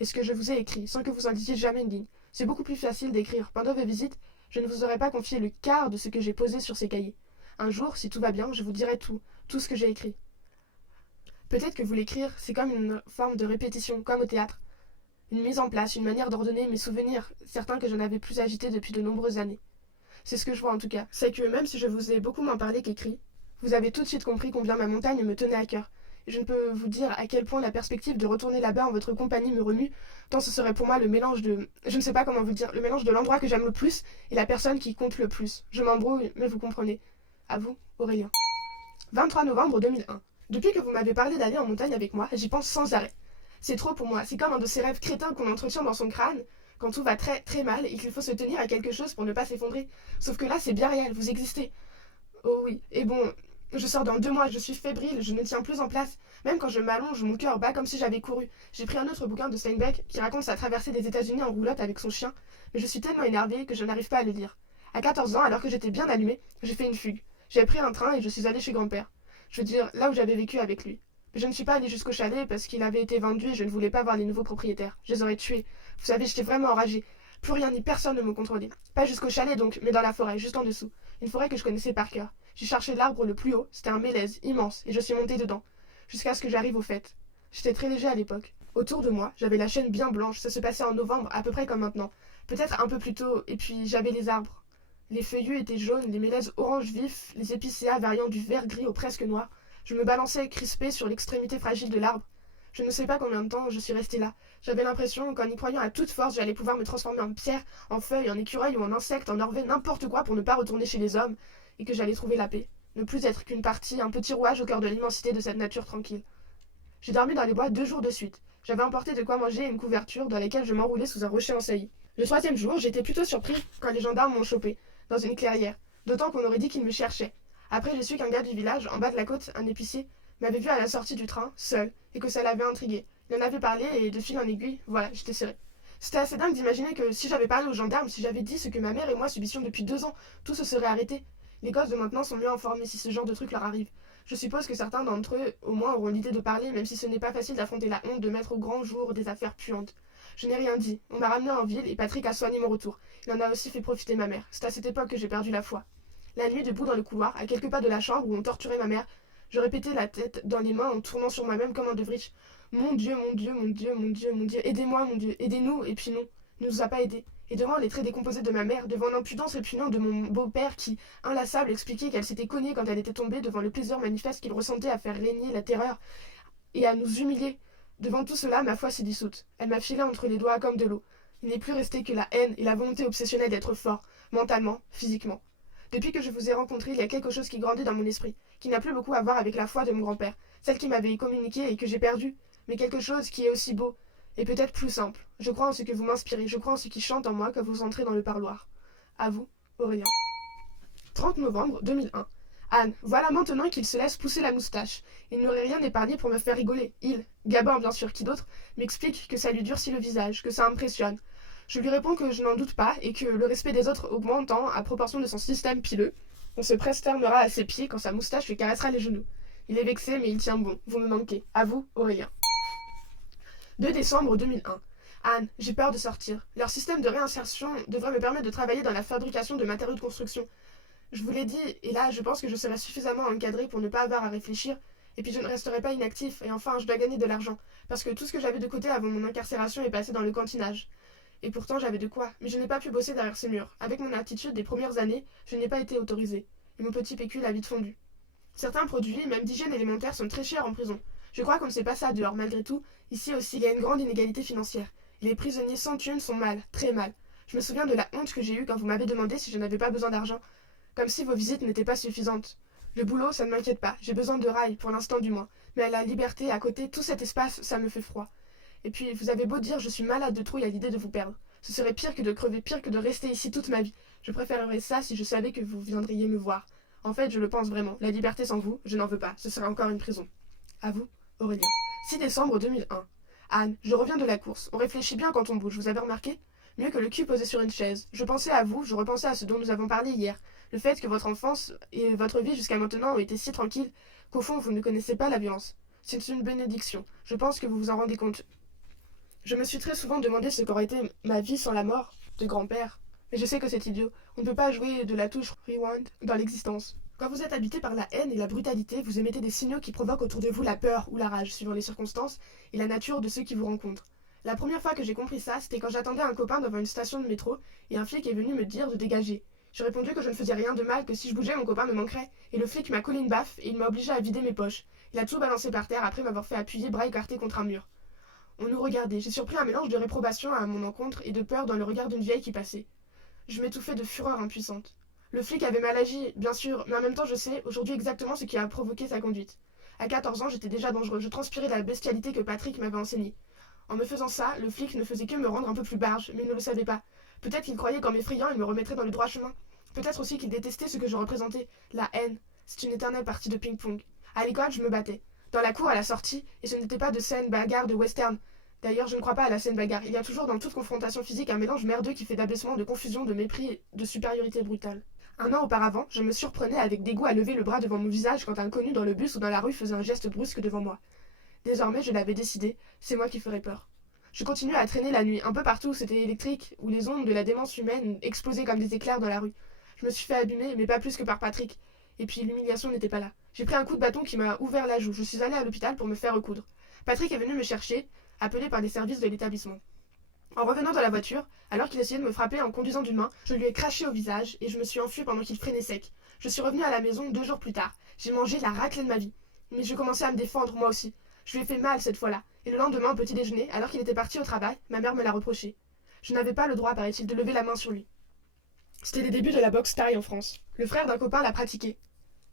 et ce que je vous ai écrit, sans que vous en disiez jamais une ligne. C'est beaucoup plus facile d'écrire. Pendant vos visites, je ne vous aurais pas confié le quart de ce que j'ai posé sur ces cahiers. Un jour, si tout va bien, je vous dirai tout ce que j'ai écrit. Peut-être que vous l'écrire, c'est comme une forme de répétition, comme au théâtre. Une mise en place, une manière d'ordonner mes souvenirs, certains que je n'avais plus agités depuis de nombreuses années. C'est ce que je vois en tout cas. C'est que même si je vous ai beaucoup moins parlé qu'écrit, vous avez tout de suite compris combien ma montagne me tenait à cœur. Et je ne peux vous dire à quel point la perspective de retourner là-bas en votre compagnie me remue, tant ce serait pour moi le mélange de... Je ne sais pas comment vous le dire, le mélange de l'endroit que j'aime le plus et la personne qui compte le plus. Je m'embrouille, mais vous comprenez. À vous, Aurélien. 23 novembre 2001. Depuis que vous m'avez parlé d'aller en montagne avec moi, j'y pense sans arrêt. C'est trop pour moi, c'est comme un de ces rêves crétins qu'on entretient dans son crâne quand tout va très très mal et qu'il faut se tenir à quelque chose pour ne pas s'effondrer. Sauf que là, c'est bien réel, vous existez. Oh oui, et bon, je sors dans 2 mois, je suis fébrile, je ne tiens plus en place. Même quand je m'allonge, mon cœur bat comme si j'avais couru. J'ai pris un autre bouquin de Steinbeck qui raconte sa traversée des États-Unis en roulotte avec son chien, mais je suis tellement énervée que je n'arrive pas à le lire. À 14 ans, alors que j'étais bien allumée, j'ai fait une fugue. J'ai pris un train et je suis allée chez grand-père. Je veux dire, là où j'avais vécu avec lui. Mais je ne suis pas allée jusqu'au chalet parce qu'il avait été vendu et je ne voulais pas voir les nouveaux propriétaires. Je les aurais tués. Vous savez, j'étais vraiment enragée. Plus rien ni personne ne me contrôlait. Pas jusqu'au chalet donc, mais dans la forêt, juste en dessous. Une forêt que je connaissais par cœur. J'ai cherché l'arbre le plus haut, c'était un mélèze, immense, et je suis montée dedans. Jusqu'à ce que j'arrive au fait. J'étais très léger à l'époque. Autour de moi, j'avais la chaîne bien blanche, ça se passait en novembre, à peu près comme maintenant. Peut-être un peu plus tôt, et puis j'avais les arbres. Les feuillus étaient jaunes, les mélèzes orange vif, les épicéas variant du vert gris au presque noir. Je me balançais crispé sur l'extrémité fragile de l'arbre. Je ne sais pas combien de temps je suis restée là. J'avais l'impression qu'en y croyant à toute force, j'allais pouvoir me transformer en pierre, en feuille, en écureuil ou en insecte, en orvet, n'importe quoi pour ne pas retourner chez les hommes, et que j'allais trouver la paix. Ne plus être qu'une partie, un petit rouage au cœur de l'immensité de cette nature tranquille. J'ai dormi dans les bois 2 jours de suite. J'avais emporté de quoi manger et une couverture dans laquelle je m'enroulais sous un rocher ensailli. Le 3e jour, j'étais plutôt surpris quand les gendarmes m'ont chopé, dans une clairière, d'autant qu'on aurait dit qu'ils me cherchaient. Après, j'ai su qu'un gars du village, en bas de la côte, un épicier, m'avait vu à la sortie du train, seul, et que ça l'avait intrigué. Il en avait parlé et de fil en aiguille, voilà, j'étais serré. C'était assez dingue d'imaginer que si j'avais parlé aux gendarmes, si j'avais dit ce que ma mère et moi subissions depuis 2 ans, tout se serait arrêté. Les gosses de maintenant sont mieux informés si ce genre de truc leur arrive. Je suppose que certains d'entre eux, au moins, auront l'idée de parler, même si ce n'est pas facile d'affronter la honte de mettre au grand jour des affaires puantes. Je n'ai rien dit. On m'a ramené en ville et Patrick a soigné mon retour. Il en a aussi fait profiter ma mère. C'est à cette époque que j'ai perdu la foi. La nuit, debout dans le couloir, à quelques pas de la chambre où on torturait ma mère, je répétais la tête dans les mains en tournant sur moi-même comme un De Vrij. Mon Dieu, mon Dieu, mon Dieu, mon Dieu, mon Dieu, aidez-moi, mon Dieu, aidez-nous, et puis non, il ne nous a pas aidés. Et devant les traits décomposés de ma mère, devant l'impudence répugnante de mon beau-père qui, inlassable, expliquait qu'elle s'était cognée quand elle était tombée, devant le plaisir manifeste qu'il ressentait à faire régner la terreur et à nous humilier. Devant tout cela, ma foi s'est dissoute. Elle m'a filé entre les doigts comme de l'eau. Il n'est plus resté que la haine et la volonté obsessionnelle d'être fort, mentalement, physiquement. Depuis que je vous ai rencontré, il y a quelque chose qui grandit dans mon esprit, qui n'a plus beaucoup à voir avec la foi de mon grand-père, celle qui m'avait communiquée et que j'ai perdue, mais quelque chose qui est aussi beau, et peut-être plus simple. Je crois en ce que vous m'inspirez, je crois en ce qui chante en moi quand vous entrez dans le parloir. À vous, Aurélien. 30 novembre 2001. Anne, voilà maintenant qu'il se laisse pousser la moustache. Il n'aurait rien épargné pour me faire rigoler. Il, Gabin bien sûr, qui d'autre, m'explique que ça lui durcit le visage, que ça impressionne. Je lui réponds que je n'en doute pas et que le respect des autres augmentant à proportion de son système pileux, on se presternera à ses pieds quand sa moustache lui caressera les genoux. Il est vexé mais il tient bon. Vous me manquez. À vous, Aurélien. 2 décembre 2001. Anne, j'ai peur de sortir. Leur système de réinsertion devrait me permettre de travailler dans la fabrication de matériaux de construction. Je vous l'ai dit, et là, je pense que je serai suffisamment encadré pour ne pas avoir à réfléchir, et puis je ne resterai pas inactif, et enfin, je dois gagner de l'argent, parce que tout ce que j'avais de côté avant mon incarcération est passé dans le cantinage. Et pourtant, j'avais de quoi, mais je n'ai pas pu bosser derrière ces murs. Avec mon attitude des premières années, je n'ai pas été autorisé, et mon petit pécule a vite fondu. Certains produits, même d'hygiène élémentaire, sont très chers en prison. Je crois qu'on ne sait pas ça dehors, malgré tout. Ici aussi, il y a une grande inégalité financière. Les prisonniers sans thunes sont mal, très mal. Je me souviens de la honte que j'ai eue quand vous m'avez demandé si je n'avais pas besoin d'argent. Comme si vos visites n'étaient pas suffisantes. Le boulot, ça ne m'inquiète pas, j'ai besoin de rails, pour l'instant du moins. Mais à la liberté, à côté, tout cet espace, ça me fait froid. Et puis, vous avez beau dire, je suis malade de trouille à l'idée de vous perdre. Ce serait pire que de crever, pire que de rester ici toute ma vie. Je préférerais ça si je savais que vous viendriez me voir. En fait, je le pense vraiment. La liberté sans vous, je n'en veux pas. Ce serait encore une prison. À vous, Aurélien. 6 décembre 2001. Anne, je reviens de la course. On réfléchit bien quand on bouge, vous avez remarqué? Mieux que le cul posé sur une chaise. Je pensais à vous, je repensais à ce dont nous avons parlé hier. Le fait que votre enfance et votre vie jusqu'à maintenant ont été si tranquilles qu'au fond vous ne connaissez pas la violence. C'est une bénédiction. Je pense que vous vous en rendez compte. Je me suis très souvent demandé ce qu'aurait été ma vie sans la mort de grand-père. Mais je sais que c'est idiot. On ne peut pas jouer de la touche rewind dans l'existence. Quand vous êtes habité par la haine et la brutalité, vous émettez des signaux qui provoquent autour de vous la peur ou la rage, suivant les circonstances et la nature de ceux qui vous rencontrent. La première fois que j'ai compris ça, c'était quand j'attendais un copain devant une station de métro et un flic est venu me dire de dégager. J'ai répondu que je ne faisais rien de mal, que si je bougeais, mon copain me manquerait, et le flic m'a collé une baffe et il m'a obligé à vider mes poches. Il a tout balancé par terre après m'avoir fait appuyer bras écartés contre un mur. On nous regardait. J'ai surpris un mélange de réprobation à mon encontre et de peur dans le regard d'une vieille qui passait. Je m'étouffais de fureur impuissante. Le flic avait mal agi, bien sûr, mais en même temps je sais aujourd'hui exactement ce qui a provoqué sa conduite. À 14 ans, j'étais déjà dangereux, je transpirais la bestialité que Patrick m'avait enseignée. En me faisant ça, le flic ne faisait que me rendre un peu plus barge, mais il ne le savait pas. Peut-être qu'il croyait qu'en m'effrayant, il me remettrait dans le droit chemin. Peut-être aussi qu'il détestait ce que je représentais, la haine. C'est une éternelle partie de ping-pong. À l'école, je me battais. Dans la cour, à la sortie, et ce n'était pas de scène bagarre de western. D'ailleurs, je ne crois pas à la scène bagarre. Il y a toujours dans toute confrontation physique un mélange merdeux qui fait d'abaissement, de confusion, de mépris et de supériorité brutale. Un an auparavant, je me surprenais avec dégoût à lever le bras devant mon visage quand un inconnu dans le bus ou dans la rue faisait un geste brusque devant moi. Désormais, je l'avais décidé, c'est moi qui ferais peur. Je continuais à traîner la nuit, un peu partout où c'était électrique, où les ondes de la démence humaine explosaient comme des éclairs dans la rue. Je me suis fait abîmer, mais pas plus que par Patrick. Et puis l'humiliation n'était pas là. J'ai pris un coup de bâton qui m'a ouvert la joue. Je suis allée à l'hôpital pour me faire recoudre. Patrick est venu me chercher, appelé par les services de l'établissement. En revenant dans la voiture, alors qu'il essayait de me frapper en conduisant d'une main, je lui ai craché au visage et je me suis enfuie pendant qu'il freinait sec. Je suis revenue à la maison 2 jours plus tard. J'ai mangé la raclée de ma vie. Mais je commençais à me défendre moi aussi. Je lui ai fait mal cette fois-là. Et le lendemain, au petit déjeuner, alors qu'il était parti au travail, ma mère me l'a reproché. Je n'avais pas le droit, paraît-il, de lever la main sur lui. C'était les débuts de la boxe thaï en France. Le frère d'un copain l'a pratiqué.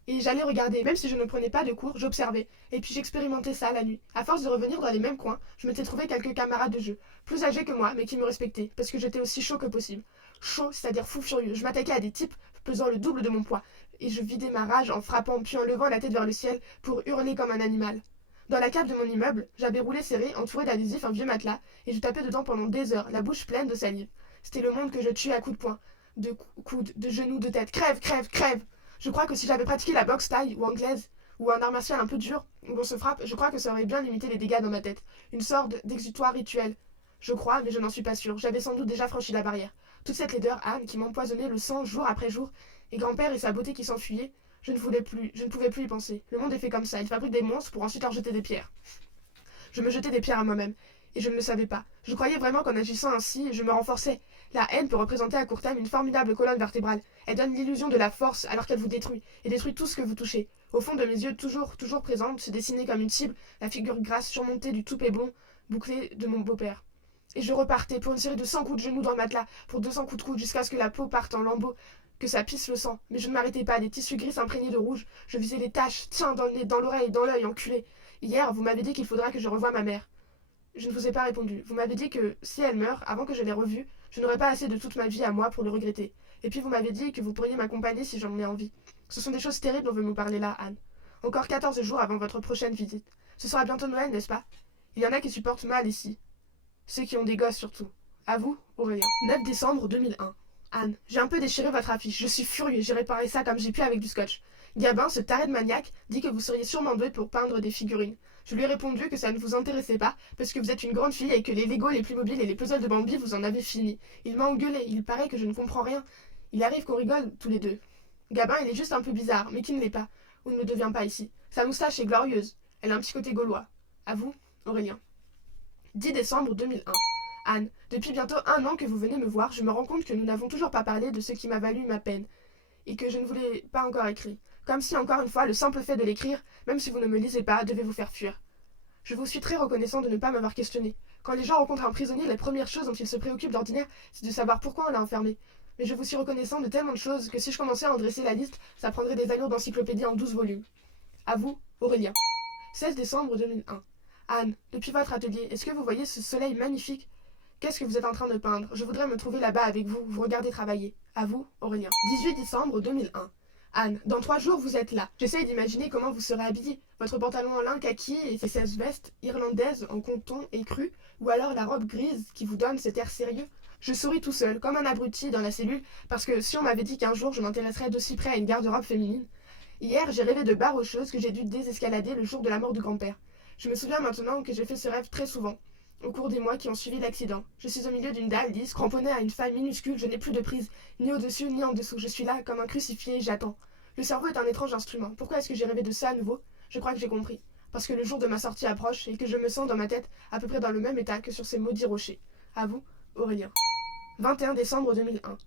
Et j'allais regarder, même si je ne prenais pas de cours, j'observais. Et puis j'expérimentais ça la nuit. À force de revenir dans les mêmes coins, je m'étais trouvé quelques camarades de jeu, plus âgés que moi, mais qui me respectaient, parce que j'étais aussi chaud que possible. Chaud, c'est-à-dire fou furieux. Je m'attaquais à des types pesant le double de mon poids. Et je vidais ma rage en frappant, puis en levant la tête vers le ciel, pour hurler comme un animal. Dans la cave de mon immeuble, j'avais roulé serré, entouré d'adhésif, un vieux matelas, et je tapais dedans pendant des heures, la bouche pleine de salive. C'était le monde que je tuais à coups de poing, de coudes, de genoux, de tête. Crève, crève, crève! Je crois que si j'avais pratiqué la boxe thaï ou anglaise, ou un art martial un peu dur, où on se frappe, je crois que ça aurait bien limité les dégâts dans ma tête. Une sorte d'exutoire rituel. Je crois, mais je n'en suis pas sûre. J'avais sans doute déjà franchi la barrière. Toute cette laideur, Anne, qui m'empoisonnait le sang jour après jour, et grand-père et sa beauté qui s'enfuyaient, je ne pouvais plus y penser. Le monde est fait comme ça, il fabrique des monstres pour ensuite leur jeter des pierres. Je me jetais des pierres à moi-même. Et je ne le savais pas. Je croyais vraiment qu'en agissant ainsi, je me renforçais. La haine peut représenter à court terme une formidable colonne vertébrale. Elle donne l'illusion de la force alors qu'elle vous détruit, et détruit tout ce que vous touchez. Au fond de mes yeux, toujours présente, se dessinait comme une cible, la figure grasse surmontée du toupet blond, bouclé de mon beau-père. Et je repartais pour une série de 100 coups de genoux dans le matelas, pour 200 coups de coude jusqu'à ce que la peau parte en lambeaux, que ça pisse le sang. Mais je ne m'arrêtais pas, des tissus gris imprégnés de rouge. Je visais les taches, tiens, dans le nez, dans l'oreille, dans l'œil, enculé. Hier, vous m'avez dit qu'il faudra que je revoie ma mère. Je ne vous ai pas répondu. Vous m'avez dit que si elle meurt, avant que je l'ai revue, je n'aurais pas assez de toute ma vie à moi pour le regretter. Et puis vous m'avez dit que vous pourriez m'accompagner si j'en ai envie. Ce sont des choses terribles dont veut nous parler là, Anne. Encore 14 jours avant votre prochaine visite. Ce sera bientôt Noël, n'est-ce pas? Il y en a qui supportent mal ici. Ceux qui ont des gosses surtout. À vous, Aurélien. 9 décembre 2001. Anne, j'ai un peu déchiré votre affiche. Je suis furieux, j'ai réparé ça comme j'ai pu avec du scotch. Gabin, ce taré de maniaque, dit que vous seriez sûrement doué pour peindre des figurines. Je lui ai répondu que ça ne vous intéressait pas, parce que vous êtes une grande fille et que les Legos les plus mobiles et les puzzles de Bambi, vous en avez fini. Il m'a engueulé, il paraît que je ne comprends rien. Il arrive qu'on rigole tous les deux. Gabin, il est juste un peu bizarre, mais qui ne l'est pas, ou ne le devient pas ici. Sa moustache est glorieuse. Elle a un petit côté gaulois. À vous, Aurélien. 10 décembre 2001. Anne, depuis bientôt 1 an que vous venez me voir, je me rends compte que nous n'avons toujours pas parlé de ce qui m'a valu ma peine, et que je ne vous l'ai pas encore écrit. Comme si, encore une fois, le simple fait de l'écrire, même si vous ne me lisez pas, devait vous faire fuir. Je vous suis très reconnaissant de ne pas m'avoir questionné. Quand les gens rencontrent un prisonnier, les premières choses dont ils se préoccupent d'ordinaire, c'est de savoir pourquoi on l'a enfermé. Mais je vous suis reconnaissant de tellement de choses que si je commençais à en dresser la liste, ça prendrait des allures d'encyclopédie en 12 volumes. À vous, Aurélien. 16 décembre 2001. Anne, depuis votre atelier, est-ce que vous voyez ce soleil magnifique? Qu'est-ce que vous êtes en train de peindre? Je voudrais me trouver là-bas avec vous, vous regardez travailler. À vous, Aurélien. 18 décembre 2001. Anne, dans 3 jours, vous êtes là. J'essaye d'imaginer comment vous serez habillée. Votre pantalon en lin kaki et ces 16 vestes irlandaises en coton écru, ou alors la robe grise qui vous donne cet air sérieux. Je souris tout seul, comme un abruti dans la cellule, parce que si on m'avait dit qu'un jour je m'intéresserais d'aussi près à une garde-robe féminine. Hier, j'ai rêvé de barres rocheuses que j'ai dû désescalader le jour de la mort du grand-père. Je me souviens maintenant que j'ai fait ce rêve très souvent, au cours des mois qui ont suivi l'accident. Je suis au milieu d'une dalle lisse, cramponnée à une faille minuscule, je n'ai plus de prise, ni au-dessus ni en dessous. Je suis là, comme un crucifié, et j'attends. Le cerveau est un étrange instrument. Pourquoi est-ce que j'ai rêvé de ça à nouveau? Je crois que j'ai compris. Parce que le jour de ma sortie approche et que je me sens dans ma tête à peu près dans le même état que sur ces maudits rochers. À vous, Aurélien. 21 décembre 2001.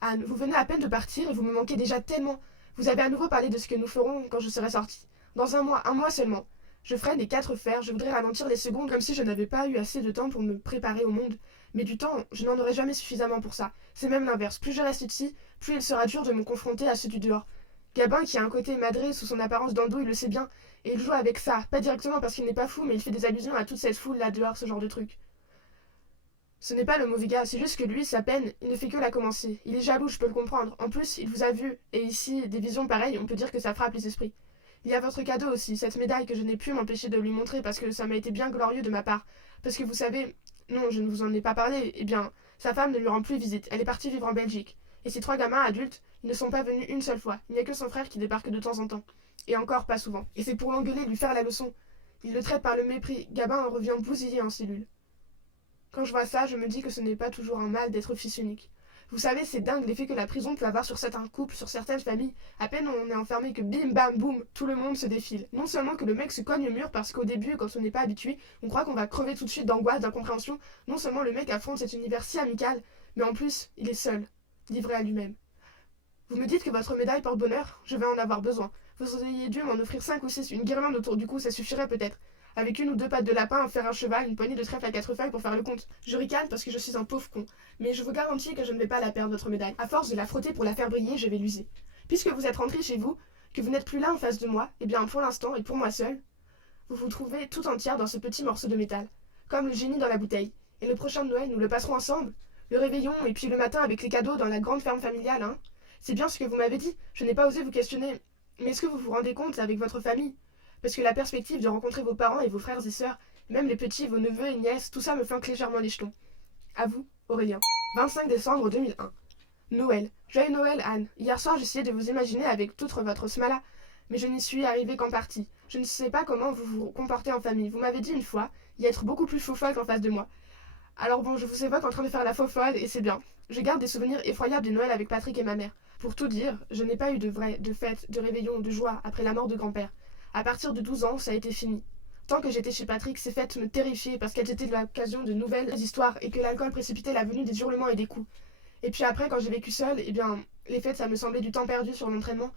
Anne, vous venez à peine de partir et vous me manquez déjà tellement. Vous avez à nouveau parlé de ce que nous ferons quand je serai sortie. Dans un mois seulement. Je ferai les 4 fers, je voudrais ralentir les secondes comme si je n'avais pas eu assez de temps pour me préparer au monde. Mais du temps, je n'en aurai jamais suffisamment pour ça. C'est même l'inverse. Plus je reste ici, plus il sera dur de me confronter à ceux du dehors. Gabin, qui a un côté madré sous son apparence d'andouille, le sait bien, et il joue avec ça. Pas directement parce qu'il n'est pas fou, mais il fait des allusions à toute cette foule là dehors, ce genre de truc. Ce n'est pas le mauvais gars, c'est juste que lui, sa peine, il ne fait que la commencer. Il est jaloux, je peux le comprendre. En plus, il vous a vu, et ici, des visions pareilles, on peut dire que ça frappe les esprits. Il y a votre cadeau aussi, cette médaille que je n'ai pu m'empêcher de lui montrer parce que ça m'a été bien glorieux de ma part. Parce que vous savez, non, je ne vous en ai pas parlé, eh bien, sa femme ne lui rend plus visite, elle est partie vivre en Belgique. Et ces 3 gamins adultes, ils ne sont pas venus une seule fois, il n'y a que son frère qui débarque de temps en temps. Et encore pas souvent. Et c'est pour l'engueuler, lui faire la leçon. Il le traite par le mépris, Gabin en revient bousillé en cellule. Quand je vois ça, je me dis que ce n'est pas toujours un mal d'être fils unique. Vous savez, c'est dingue l'effet que la prison peut avoir sur certains couples, sur certaines familles. À peine on est enfermé que bim bam boum, tout le monde se défile. Non seulement que le mec se cogne au mur parce qu'au début, quand on n'est pas habitué, on croit qu'on va crever tout de suite d'angoisse, d'incompréhension. Non seulement le mec affronte cet univers si amical, mais en plus, il est seul, livré à lui-même. Vous me dites que votre médaille porte bonheur? Je vais en avoir besoin. Vous auriez dû m'en offrir 5 ou 6, une guirlande autour du cou, ça suffirait peut-être. Avec 1 ou 2 pattes de lapin, un fer à cheval, une poignée de trèfle à 4 feuilles pour faire le compte. Je ricane parce que je suis un pauvre con. Mais je vous garantis que je ne vais pas la perdre, votre médaille. À force de la frotter pour la faire briller, je vais l'user. Puisque vous êtes rentré chez vous, que vous n'êtes plus là en face de moi, eh bien pour l'instant, et pour moi seul, vous vous trouvez tout entière dans ce petit morceau de métal. Comme le génie dans la bouteille. Et le prochain de Noël, nous le passerons ensemble. Le réveillon, et puis le matin avec les cadeaux dans la grande ferme familiale, hein. C'est bien ce que vous m'avez dit. Je n'ai pas osé vous questionner. Mais est-ce que vous vous rendez compte avec votre famille? Parce que la perspective de rencontrer vos parents et vos frères et sœurs, même les petits, vos neveux et nièces, tout ça me flanque légèrement les jetons. À vous, Aurélien. 25 décembre 2001. Noël. Joyeux Noël, Anne. Hier soir, j'essayais de vous imaginer avec toute votre smala, mais je n'y suis arrivée qu'en partie. Je ne sais pas comment vous vous comportez en famille. Vous m'avez dit une fois y être beaucoup plus faux-folle qu'en face de moi. Alors bon, je vous évoque en train de faire la faux-folle, et c'est bien. Je garde des souvenirs effroyables des Noëls avec Patrick et ma mère. Pour tout dire, je n'ai pas eu de fête, de réveillon, de joie après la mort de grand-père. À partir de 12 ans, ça a été fini. Tant que j'étais chez Patrick, ces fêtes me terrifiaient parce qu'elles étaient l'occasion de nouvelles histoires et que l'alcool précipitait la venue des hurlements et des coups. Et puis après, quand j'ai vécu seule, eh bien, les fêtes, ça me semblait du temps perdu sur l'entraînement,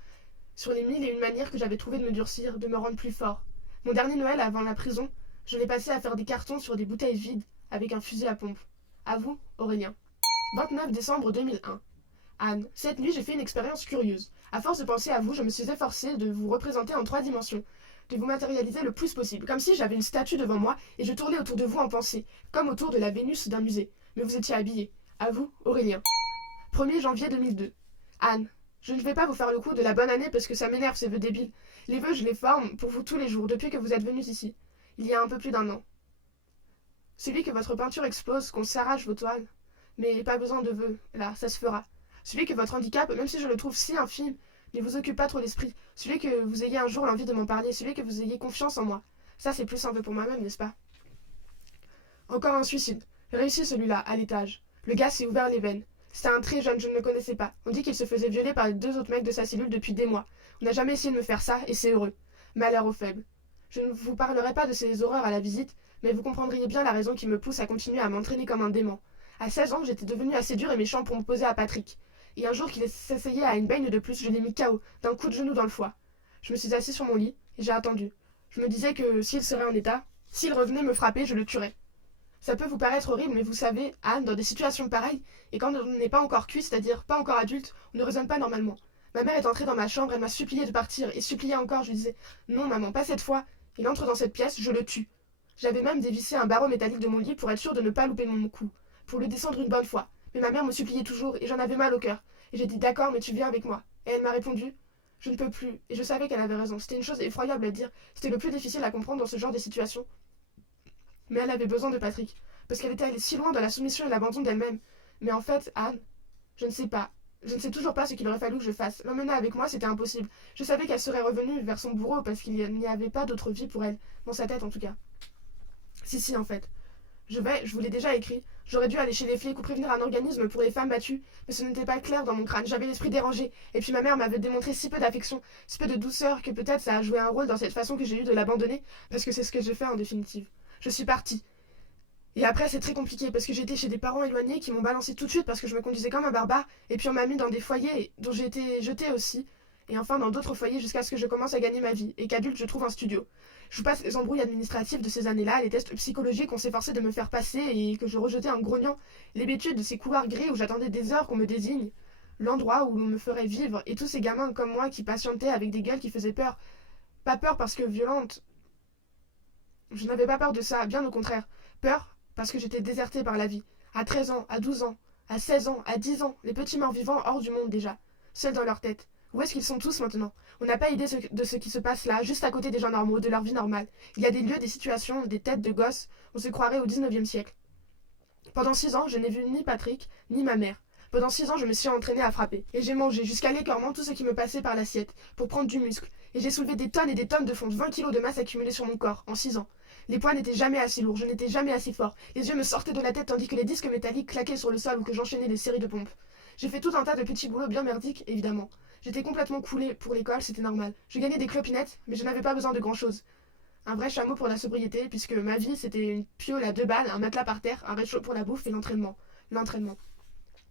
sur les mille et une manières que j'avais trouvé de me durcir, de me rendre plus fort. Mon dernier Noël avant la prison, je l'ai passé à faire des cartons sur des bouteilles vides avec un fusil à pompe. À vous, Aurélien. 29 décembre 2001. Anne, cette nuit j'ai fait une expérience curieuse. À force de penser à vous, je me suis efforcée de vous représenter en 3 dimensions, de vous matérialiser le plus possible, comme si j'avais une statue devant moi et je tournais autour de vous en pensée, comme autour de la Vénus d'un musée. Mais vous étiez habillé. À vous, Aurélien. 1er janvier 2002. Anne, je ne vais pas vous faire le coup de la bonne année parce que ça m'énerve ces vœux débiles. Les vœux, je les forme pour vous tous les jours depuis que vous êtes venus ici, il y a un peu plus d'1 an. Celui que votre peinture explose, qu'on s'arrache vos toiles. Mais pas besoin de vœux, là, ça se fera. Celui que votre handicap, même si je le trouve si infime, ne vous occupe pas trop l'esprit. Celui que vous ayez un jour l'envie de m'en parler, celui que vous ayez confiance en moi. Ça, c'est plus un vœu pour moi-même, n'est-ce pas? Encore un suicide. Réussi celui-là, à l'étage. Le gars s'est ouvert les veines. C'était un très jeune, je ne le connaissais pas. On dit qu'il se faisait violer par les 2 autres mecs de sa cellule depuis des mois. On n'a jamais essayé de me faire ça, et c'est heureux. Malheur aux faibles. Je ne vous parlerai pas de ces horreurs à la visite, mais vous comprendriez bien la raison qui me pousse à continuer à m'entraîner comme un dément. À 16 ans, j'étais devenu assez dur et méchant pour m'opposer à Patrick. Et un jour qu'il s'essayait à une baigne de plus, je l'ai mis KO, d'un coup de genou dans le foie. Je me suis assis sur mon lit, et j'ai attendu. Je me disais que s'il serait en état, s'il revenait me frapper, je le tuerais. Ça peut vous paraître horrible, mais vous savez, Anne, dans des situations pareilles, et quand on n'est pas encore cuit, c'est-à-dire pas encore adulte, on ne raisonne pas normalement. Ma mère est entrée dans ma chambre, elle m'a supplié de partir, et suppliait encore, je lui disais « Non, maman, pas cette fois. Il entre dans cette pièce, je le tue. » J'avais même dévissé un barreau métallique de mon lit pour être sûr de ne pas louper mon coup, pour le descendre une bonne fois. Mais ma mère me suppliait toujours, et j'en avais mal au cœur. Et j'ai dit « D'accord, mais tu viens avec moi. » Et elle m'a répondu « Je ne peux plus. » Et je savais qu'elle avait raison. C'était une chose effroyable à dire. C'était le plus difficile à comprendre dans ce genre de situation. Mais elle avait besoin de Patrick. Parce qu'elle était allée si loin dans la soumission et l'abandon d'elle-même. Mais en fait, Anne, je ne sais pas. Je ne sais toujours pas ce qu'il aurait fallu que je fasse. L'emmener avec moi, c'était impossible. Je savais qu'elle serait revenue vers son bourreau parce qu'il n'y avait pas d'autre vie pour elle. Dans sa tête, en tout cas. Si, en fait. Je vous l'ai déjà écrit. J'aurais dû aller chez les flics ou prévenir un organisme pour les femmes battues. Mais ce n'était pas clair dans mon crâne. J'avais l'esprit dérangé. Et puis ma mère m'avait démontré si peu d'affection, si peu de douceur que peut-être ça a joué un rôle dans cette façon que j'ai eue de l'abandonner. Parce que c'est ce que j'ai fait en définitive. Je suis partie. Et après, c'est très compliqué parce que j'étais chez des parents éloignés qui m'ont balancé tout de suite parce que je me conduisais comme un barbare. Et puis on m'a mis dans des foyers dont j'ai été jetée aussi. Et enfin dans d'autres foyers jusqu'à ce que je commence à gagner ma vie et qu'adulte je trouve un studio. Je vous passe les embrouilles administratives de ces années-là, les tests psychologiques qu'on s'efforçait de me faire passer et que je rejetais en grognant, l'hébétude de ces couloirs gris où j'attendais des heures qu'on me désigne, l'endroit où l'on me ferait vivre et tous ces gamins comme moi qui patientaient avec des gueules qui faisaient peur. Pas peur parce que violente. Je n'avais pas peur de ça, bien au contraire. Peur parce que j'étais désertée par la vie. À 13 ans, à 12 ans, à 16 ans, à 10 ans, les petits morts vivants hors du monde déjà, seuls dans leur tête. Où est-ce qu'ils sont tous maintenant? On n'a pas idée de ce qui se passe là, juste à côté des gens normaux, de leur vie normale. Il y a des lieux, des situations, des têtes de gosses, on se croirait au 19e siècle. Pendant 6 ans, je n'ai vu ni Patrick, ni ma mère. Pendant 6 ans, je me suis entraînée à frapper. Et j'ai mangé jusqu'à l'écœurement tout ce qui me passait par l'assiette, pour prendre du muscle. Et j'ai soulevé des tonnes et des tonnes de fonte, 20 kilos de masse accumulée sur mon corps, en 6 ans. Les poids n'étaient jamais assez lourds, je n'étais jamais assez fort. Les yeux me sortaient de la tête tandis que les disques métalliques claquaient sur le sol ou que j'enchaînais des séries de pompes. J'ai fait tout un tas de petits boulots bien merdiques, évidemment. J'étais complètement coulée pour l'école, c'était normal. Je gagnais des clopinettes, mais je n'avais pas besoin de grand-chose. Un vrai chameau pour la sobriété, puisque ma vie c'était une piole à 2 balles, un matelas par terre, un réchaud pour la bouffe et l'entraînement. L'entraînement.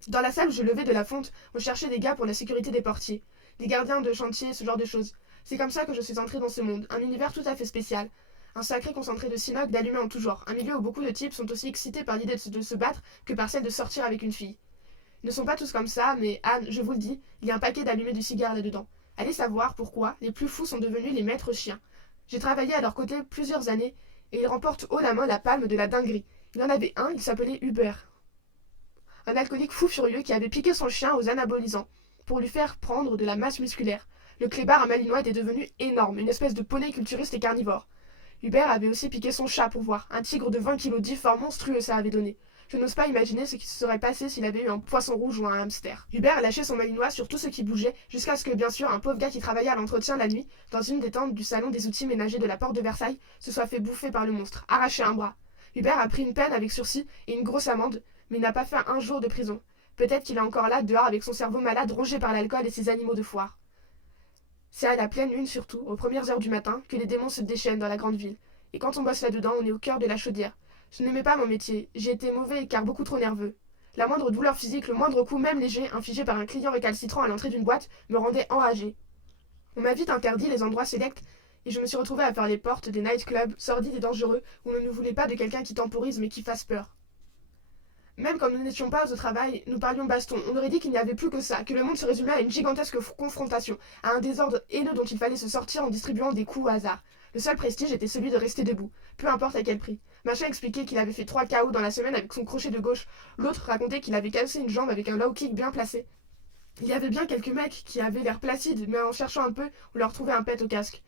Dans la salle où je levais de la fonte, on cherchait des gars pour la sécurité des portiers, des gardiens de chantier, ce genre de choses. C'est comme ça que je suis entrée dans ce monde, un univers tout à fait spécial. Un sacré concentré de cinoc, d'allumés en tout genre, un milieu où beaucoup de types sont aussi excités par l'idée de se battre que par celle de sortir avec une fille. Ils ne sont pas tous comme ça, mais Anne, je vous le dis, il y a un paquet d'allumés du cigare là-dedans. Allez savoir pourquoi les plus fous sont devenus les maîtres chiens. J'ai travaillé à leur côté plusieurs années, et ils remportent haut la main la palme de la dinguerie. Il y en avait un, il s'appelait Hubert. Un alcoolique fou furieux qui avait piqué son chien aux anabolisants, pour lui faire prendre de la masse musculaire. Le clébard à Malinois était devenu énorme, une espèce de poney culturiste et carnivore. Hubert avait aussi piqué son chat pour voir, un tigre de 20 kilos difforme monstrueux ça avait donné. Je n'ose pas imaginer ce qui se serait passé s'il avait eu un poisson rouge ou un hamster. Hubert lâchait son malinois sur tout ce qui bougeait, jusqu'à ce que, bien sûr, un pauvre gars qui travaillait à l'entretien la nuit, dans une des tentes du salon des outils ménagers de la porte de Versailles, se soit fait bouffer par le monstre, arraché un bras. Hubert a pris une peine avec sursis et une grosse amende, mais n'a pas fait 1 jour de prison. Peut-être qu'il est encore là, dehors, avec son cerveau malade, rongé par l'alcool et ses animaux de foire. C'est à la pleine lune surtout, aux premières heures du matin, que les démons se déchaînent dans la grande ville. Et quand on bosse là-dedans, on est au cœur de la chaudière. Je n'aimais pas mon métier, j'ai été mauvais car beaucoup trop nerveux. La moindre douleur physique, le moindre coup, même léger, infligé par un client récalcitrant à l'entrée d'une boîte, me rendait enragé. On m'a vite interdit les endroits sélects et je me suis retrouvée à faire les portes des nightclubs sordides et dangereux où l'on ne voulait pas de quelqu'un qui temporise mais qui fasse peur. Même quand nous n'étions pas au travail, nous parlions baston. On aurait dit qu'il n'y avait plus que ça, que le monde se résumait à une gigantesque confrontation, à un désordre haineux dont il fallait se sortir en distribuant des coups au hasard. Le seul prestige était celui de rester debout, peu importe à quel prix. Machin expliquait qu'il avait fait 3 KO dans la semaine avec son crochet de gauche. L'autre racontait qu'il avait cassé une jambe avec un low kick bien placé. Il y avait bien quelques mecs qui avaient l'air placides, mais en cherchant un peu, on leur trouvait un pet au casque.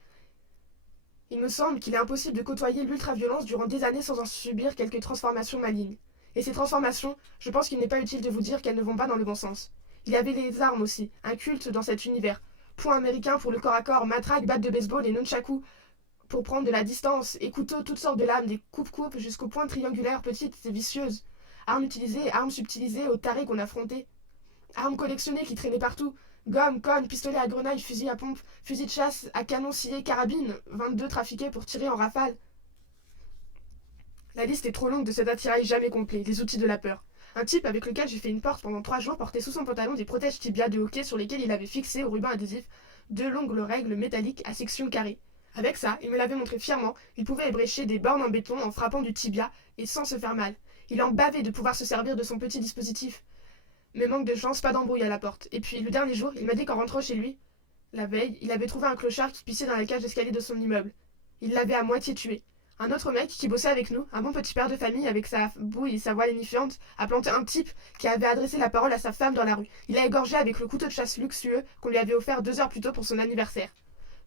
Il me semble qu'il est impossible de côtoyer l'ultra-violence durant des années sans en subir quelques transformations malignes. Et ces transformations, je pense qu'il n'est pas utile de vous dire qu'elles ne vont pas dans le bon sens. Il y avait les armes aussi, un culte dans cet univers. Poing américain pour le corps à corps, matraque, batte de baseball et nunchaku pour prendre de la distance, et couteaux, toutes sortes de lames, des coupes-coupes jusqu'aux pointes triangulaires, petites et vicieuses. Armes utilisées, armes subtilisées aux tarés qu'on affrontait. Armes collectionnées qui traînaient partout. Gomme, conne, pistolet à grenaille, fusil à pompe, fusil de chasse, à canon scié, carabine, 22 trafiqués pour tirer en rafale. La liste est trop longue de cet attirail jamais complet, les outils de la peur. Un type avec lequel j'ai fait une porte pendant 3 jours portait sous son pantalon des protèges tibia de hockey sur lesquels il avait fixé au ruban adhésif 2 longues règles métalliques à section carrée. Avec ça, il me l'avait montré fièrement, il pouvait ébrécher des bornes en béton en frappant du tibia et sans se faire mal. Il en bavait de pouvoir se servir de son petit dispositif. Mais manque de chance, pas d'embrouille à la porte. Et puis le dernier jour, il m'a dit qu'en rentrant chez lui, la veille, il avait trouvé un clochard qui pissait dans la cage d'escalier de son immeuble. Il l'avait à moitié tué. Un autre mec qui bossait avec nous, un bon petit père de famille avec sa bouille et sa voix lénifiante, a planté un type qui avait adressé la parole à sa femme dans la rue. Il l'a égorgé avec le couteau de chasse luxueux qu'on lui avait offert 2 heures plus tôt pour son anniversaire.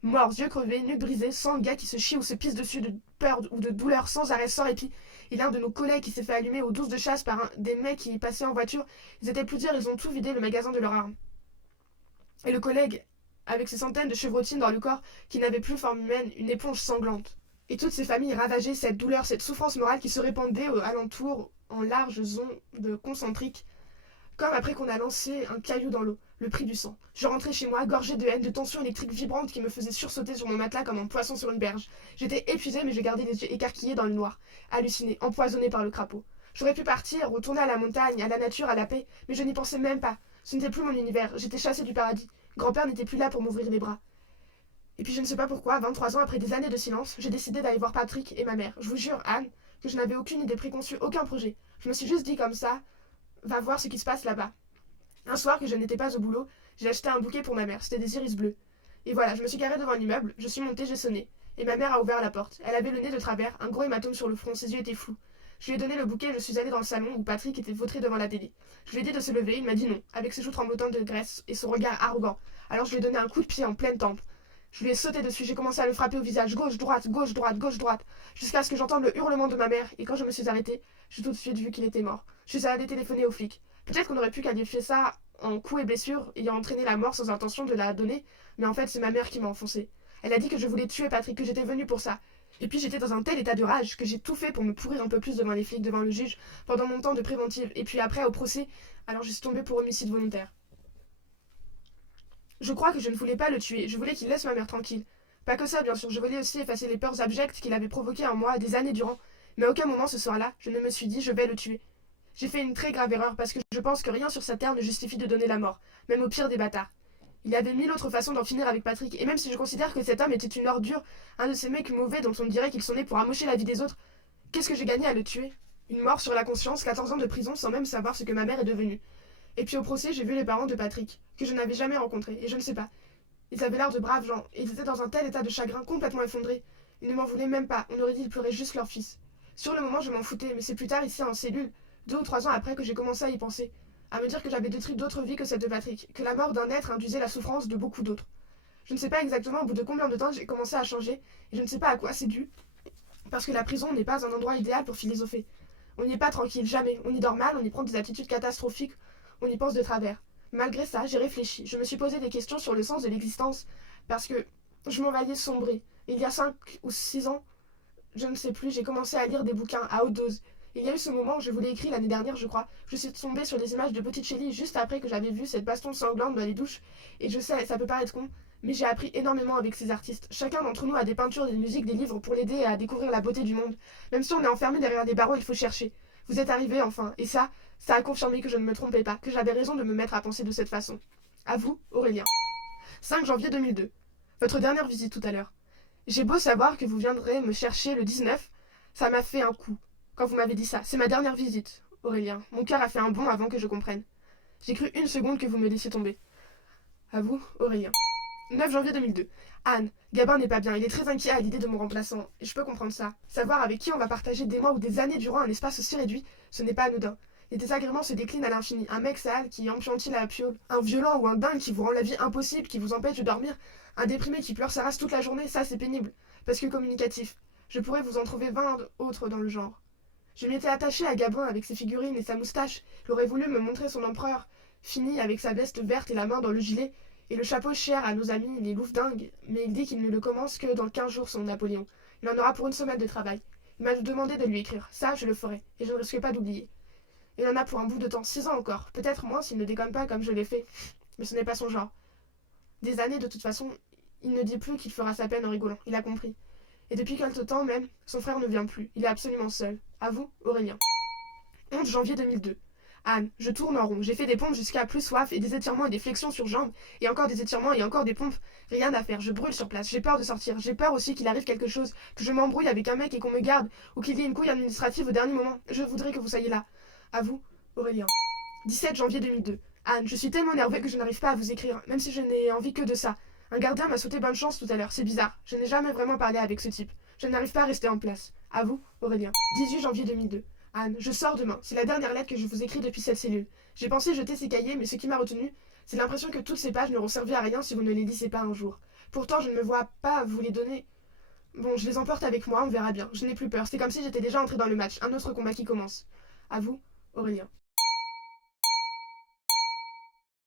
Mort, yeux crevés, nuque brisée, sang, gars qui se chie ou se pisse dessus de peur ou de douleur sans arrêt, sans répit. Et l'un de nos collègues qui s'est fait allumer aux 12 de chasse par des mecs qui passaient en voiture. Ils étaient plus dire, ils ont tout vidé le magasin de leurs armes. Et le collègue, avec ses centaines de chevrotines dans le corps, qui n'avait plus forme humaine, une éponge sanglante. Et toutes ces familles ravagées, cette douleur, cette souffrance morale qui se répandait aux alentours en larges ondes concentriques, comme après qu'on a lancé un caillou dans l'eau, le prix du sang. Je rentrais chez moi, gorgée de haine, de tensions électriques vibrantes qui me faisaient sursauter sur mon matelas comme un poisson sur une berge. J'étais épuisée, mais je gardais les yeux écarquillés dans le noir, hallucinée, empoisonnée par le crapaud. J'aurais pu partir, retourner à la montagne, à la nature, à la paix, mais je n'y pensais même pas. Ce n'était plus mon univers, j'étais chassée du paradis. Grand-père n'était plus là pour m'ouvrir les bras. Et puis je ne sais pas pourquoi, 23 ans après des années de silence, j'ai décidé d'aller voir Patrick et ma mère. Je vous jure, Anne, que je n'avais aucune idée préconçue, aucun projet. Je me suis juste dit comme ça, va voir ce qui se passe là-bas. Un soir que je n'étais pas au boulot, j'ai acheté un bouquet pour ma mère, c'était des iris bleus. Et voilà, je me suis garée devant l'immeuble, je suis montée, j'ai sonné. Et ma mère a ouvert la porte. Elle avait le nez de travers, un gros hématome sur le front, ses yeux étaient flous. Je lui ai donné le bouquet et je suis allée dans le salon où Patrick était vautré devant la télé. Je lui ai dit de se lever, il m'a dit non, avec ses joues tremblotantes de graisse et son regard arrogant. Alors je lui ai donné un coup de pied en pleine tempe. Je lui ai sauté dessus, j'ai commencé à le frapper au visage, gauche, droite, gauche, droite, gauche, droite, jusqu'à ce que j'entende le hurlement de ma mère, et quand je me suis arrêtée, j'ai tout de suite vu qu'il était mort. Je suis allée téléphoner aux flics. Peut-être qu'on aurait pu qualifier ça en coups et blessures, ayant entraîné la mort sans intention de la donner, mais en fait c'est ma mère qui m'a enfoncé. Elle a dit que je voulais tuer Patrick, que j'étais venue pour ça. Et puis j'étais dans un tel état de rage que j'ai tout fait pour me pourrir un peu plus devant les flics, devant le juge, pendant mon temps de préventive, et puis après au procès, alors je suis tombée pour homicide volontaire. Je crois que je ne voulais pas le tuer, je voulais qu'il laisse ma mère tranquille. Pas que ça, bien sûr, je voulais aussi effacer les peurs abjectes qu'il avait provoquées en moi des années durant, mais à aucun moment ce soir-là, je ne me suis dit je vais le tuer. J'ai fait une très grave erreur parce que je pense que rien sur cette terre ne justifie de donner la mort, même au pire des bâtards. Il y avait 1000 autres façons d'en finir avec Patrick, et même si je considère que cet homme était une ordure, un de ces mecs mauvais dont on dirait qu'ils sont nés pour amocher la vie des autres, qu'est-ce que j'ai gagné à le tuer? Une mort sur la conscience, 14 ans de prison sans même savoir ce que ma mère est devenue. Et puis au procès, j'ai vu les parents de Patrick, que je n'avais jamais rencontrés, et je ne sais pas. Ils avaient l'air de braves gens, et ils étaient dans un tel état de chagrin complètement effondré. Ils ne m'en voulaient même pas, on aurait dit qu'ils pleuraient juste leur fils. Sur le moment, je m'en foutais, mais c'est plus tard, ici en cellule, 2 ou 3 ans après, que j'ai commencé à y penser, à me dire que j'avais détruit d'autres vies que celle de Patrick, que la mort d'un être induisait la souffrance de beaucoup d'autres. Je ne sais pas exactement au bout de combien de temps j'ai commencé à changer, et je ne sais pas à quoi c'est dû, parce que la prison n'est pas un endroit idéal pour philosopher. On n'y est pas tranquille, jamais, on y dort mal, on y prend des attitudes catastrophiques, on y pense de travers. Malgré ça, j'ai réfléchi, je me suis posé des questions sur le sens de l'existence, parce que je m'en voyais sombrer. Il y a 5 ou 6 ans, je ne sais plus, j'ai commencé à lire des bouquins à haute dose. Il y a eu ce moment où je vous l'ai écrit l'année dernière, je crois. Je suis tombée sur des images de Botticelli juste après que j'avais vu cette baston sanglante dans les douches. Et je sais, ça peut paraître con, Mais j'ai appris énormément avec ces artistes. Chacun d'entre nous a des peintures, des musiques, des livres pour l'aider à découvrir la beauté du monde. Même si on est enfermé derrière des barreaux, il faut chercher. Vous êtes arrivé enfin, et ça a confirmé que je ne me trompais pas, que j'avais raison de me mettre à penser de cette façon. À vous, Aurélien. 5 janvier 2002. Votre dernière visite tout à l'heure. J'ai beau savoir que vous viendrez me chercher le 19, ça m'a fait un coup. Quand vous m'avez dit ça, c'est ma dernière visite, Aurélien. Mon cœur a fait un bond avant que je comprenne. J'ai cru une seconde que vous me laissiez tomber. À vous, Aurélien. 9 janvier 2002. Anne, Gabin n'est pas bien, il est très inquiet à l'idée de mon remplaçant, et je peux comprendre ça. Savoir avec qui on va partager des mois ou des années durant un espace aussi réduit, ce n'est pas anodin. Les désagréments se déclinent à l'infini. Un mec sale qui empiantille la piole, un violent ou un dingue qui vous rend la vie impossible, qui vous empêche de dormir, un déprimé qui pleure sa race toute la journée, ça c'est pénible, parce que communicatif. Je pourrais vous en trouver 20 autres dans le genre. Je m'étais attachée à Gabin avec ses figurines et sa moustache, j'aurais voulu me montrer son empereur, fini avec sa veste verte et la main dans le gilet, et le chapeau cher à nos amis, les loufdingues, mais il dit qu'il ne le commence que dans 15 jours, son Napoléon. Il en aura pour une semaine de travail. Il m'a demandé de lui écrire. Ça, je le ferai, et je ne risque pas d'oublier. Il en a pour un bout de temps, 6 ans encore. Peut-être moins s'il ne déconne pas comme je l'ai fait. Mais ce n'est pas son genre. Des années, de toute façon, il ne dit plus qu'il fera sa peine en rigolant. Il a compris. Et depuis quelque temps même, son frère ne vient plus. Il est absolument seul. À vous, Aurélien. 11 janvier 2002. Anne, je tourne en rond. J'ai fait des pompes jusqu'à plus soif et des étirements et des flexions sur jambes. Et encore des étirements et encore des pompes. Rien à faire. Je brûle sur place. J'ai peur de sortir. J'ai peur aussi qu'il arrive quelque chose. Que je m'embrouille avec un mec et qu'on me garde. Ou qu'il y ait une couille administrative au dernier moment. Je voudrais que vous soyez là. À vous, Aurélien. 17 janvier 2002. Anne, je suis tellement nerveux que je n'arrive pas à vous écrire. Même si je n'ai envie que de ça. Un gardien m'a souhaité bonne chance tout à l'heure. C'est bizarre. Je n'ai jamais vraiment parlé avec ce type. Je n'arrive pas à rester en place. À vous, Aurélien. 18 janvier 2002. Anne, je sors demain. C'est la dernière lettre que je vous écris depuis cette cellule. J'ai pensé jeter ces cahiers, mais ce qui m'a retenu, c'est l'impression que toutes ces pages n'auront servi à rien si vous ne les lisez pas un jour. Pourtant, je ne me vois pas vous les donner. Bon, je les emporte avec moi, on verra bien. Je n'ai plus peur. C'est comme si j'étais déjà entré dans le match. Un autre combat qui commence. À vous, Aurélien.